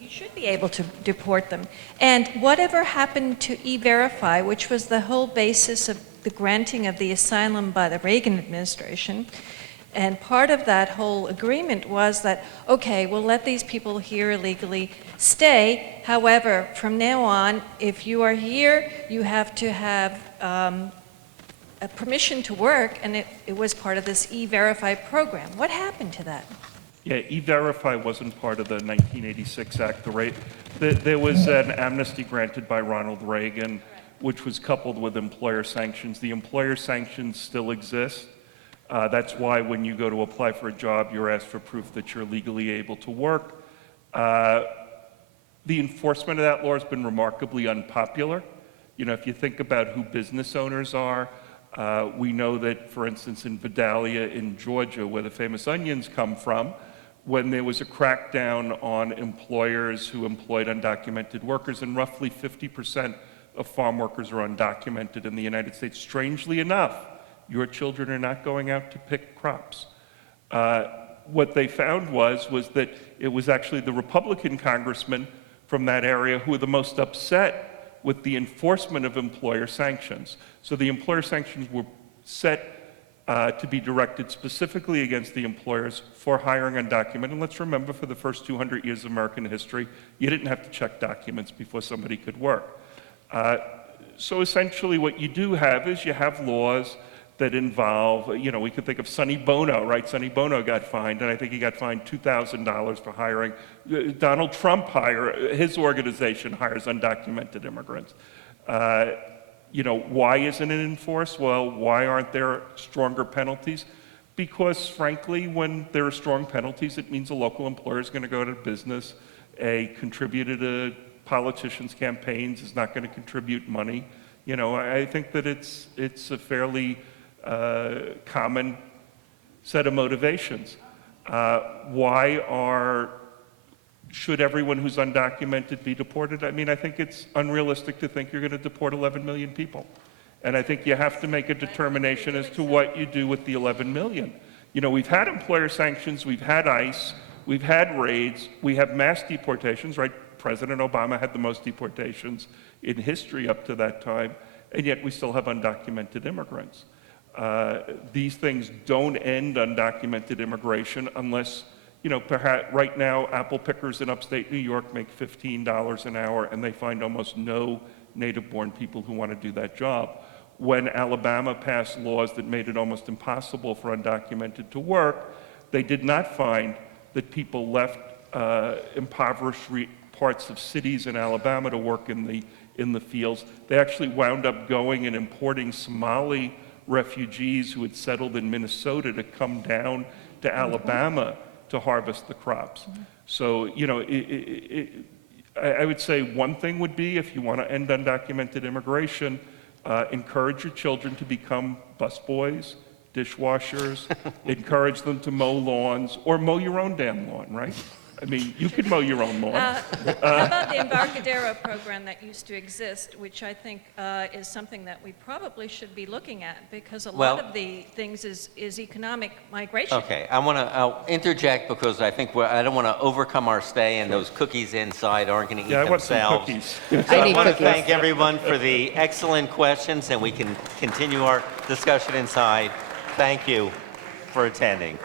you should be able to deport them. And whatever happened to E-Verify, which was the whole basis of the granting of the asylum by the Reagan administration, and part of that whole agreement was that, okay, we'll let these people here illegally stay. However, from now on, if you are here, you have to have a permission to work, and it was part of this E-Verify program. What happened to that? Yeah, E-Verify wasn't part of the 1986 Act. There was an amnesty granted by Ronald Reagan, which was coupled with employer sanctions. The employer sanctions still exist. That's why when you go to apply for a job, you're asked for proof that you're legally able to work. The enforcement of that law has been remarkably unpopular. You know, if you think about who business owners are, we know that, for instance, in Vidalia in Georgia, where the famous onions come from, when there was a crackdown on employers who employed undocumented workers, and roughly 50% of farm workers are undocumented in the United States. Strangely enough, your children are not going out to pick crops. What they found was that it was actually the Republican congressmen from that area who were the most upset with the enforcement of employer sanctions. So the employer sanctions were set to be directed specifically against the employers for hiring undocumented. And let's remember, for the first 200 years of American history, you didn't have to check documents before somebody could work. So essentially what you do have is you have laws that involve, you know, we could think of Sonny Bono, right? Sonny Bono got fined, and I think he got fined $2,000 for hiring. Donald Trump his organization hires undocumented immigrants. You know, why isn't it enforced? Well, why aren't there stronger penalties? Because frankly, when there are strong penalties, it means a local employer is going to go out of business. A contributor to politicians' campaigns is not going to contribute money. You know, I think that it's a fairly common set of motivations. Should everyone who's undocumented be deported? I mean, I think it's unrealistic to think you're going to deport 11 million people. And I think you have to make a determination as to what you do with the 11 million. You know, we've had employer sanctions, we've had ICE, we've had raids, we have mass deportations, right? President Obama had the most deportations in history up to that time, and yet we still have undocumented immigrants. These things don't end undocumented immigration unless, you know, perhaps right now apple pickers in upstate New York make $15 an hour and they find almost no native-born people who want to do that job. When Alabama passed laws that made it almost impossible for undocumented to work, they did not find that people left impoverished parts of cities in Alabama to work in the fields. They actually wound up going and importing Somali refugees who had settled in Minnesota to come down to Alabama to harvest the crops. So, you know, I would say one thing would be, if you want to end undocumented immigration, encourage your children to become busboys, dishwashers, encourage them to mow lawns, or mow your own damn lawn, right? I mean, you could mow your own lawn. How about the Embarcadero program that used to exist, which I think is something that we probably should be looking at, because a lot of the things is economic migration. Okay, I'll interject because I think I don't want to overcome our stay, and those cookies inside aren't going to eat I want some themselves. cookies. So I want to thank everyone for the excellent questions, and we can continue our discussion inside. Thank you for attending.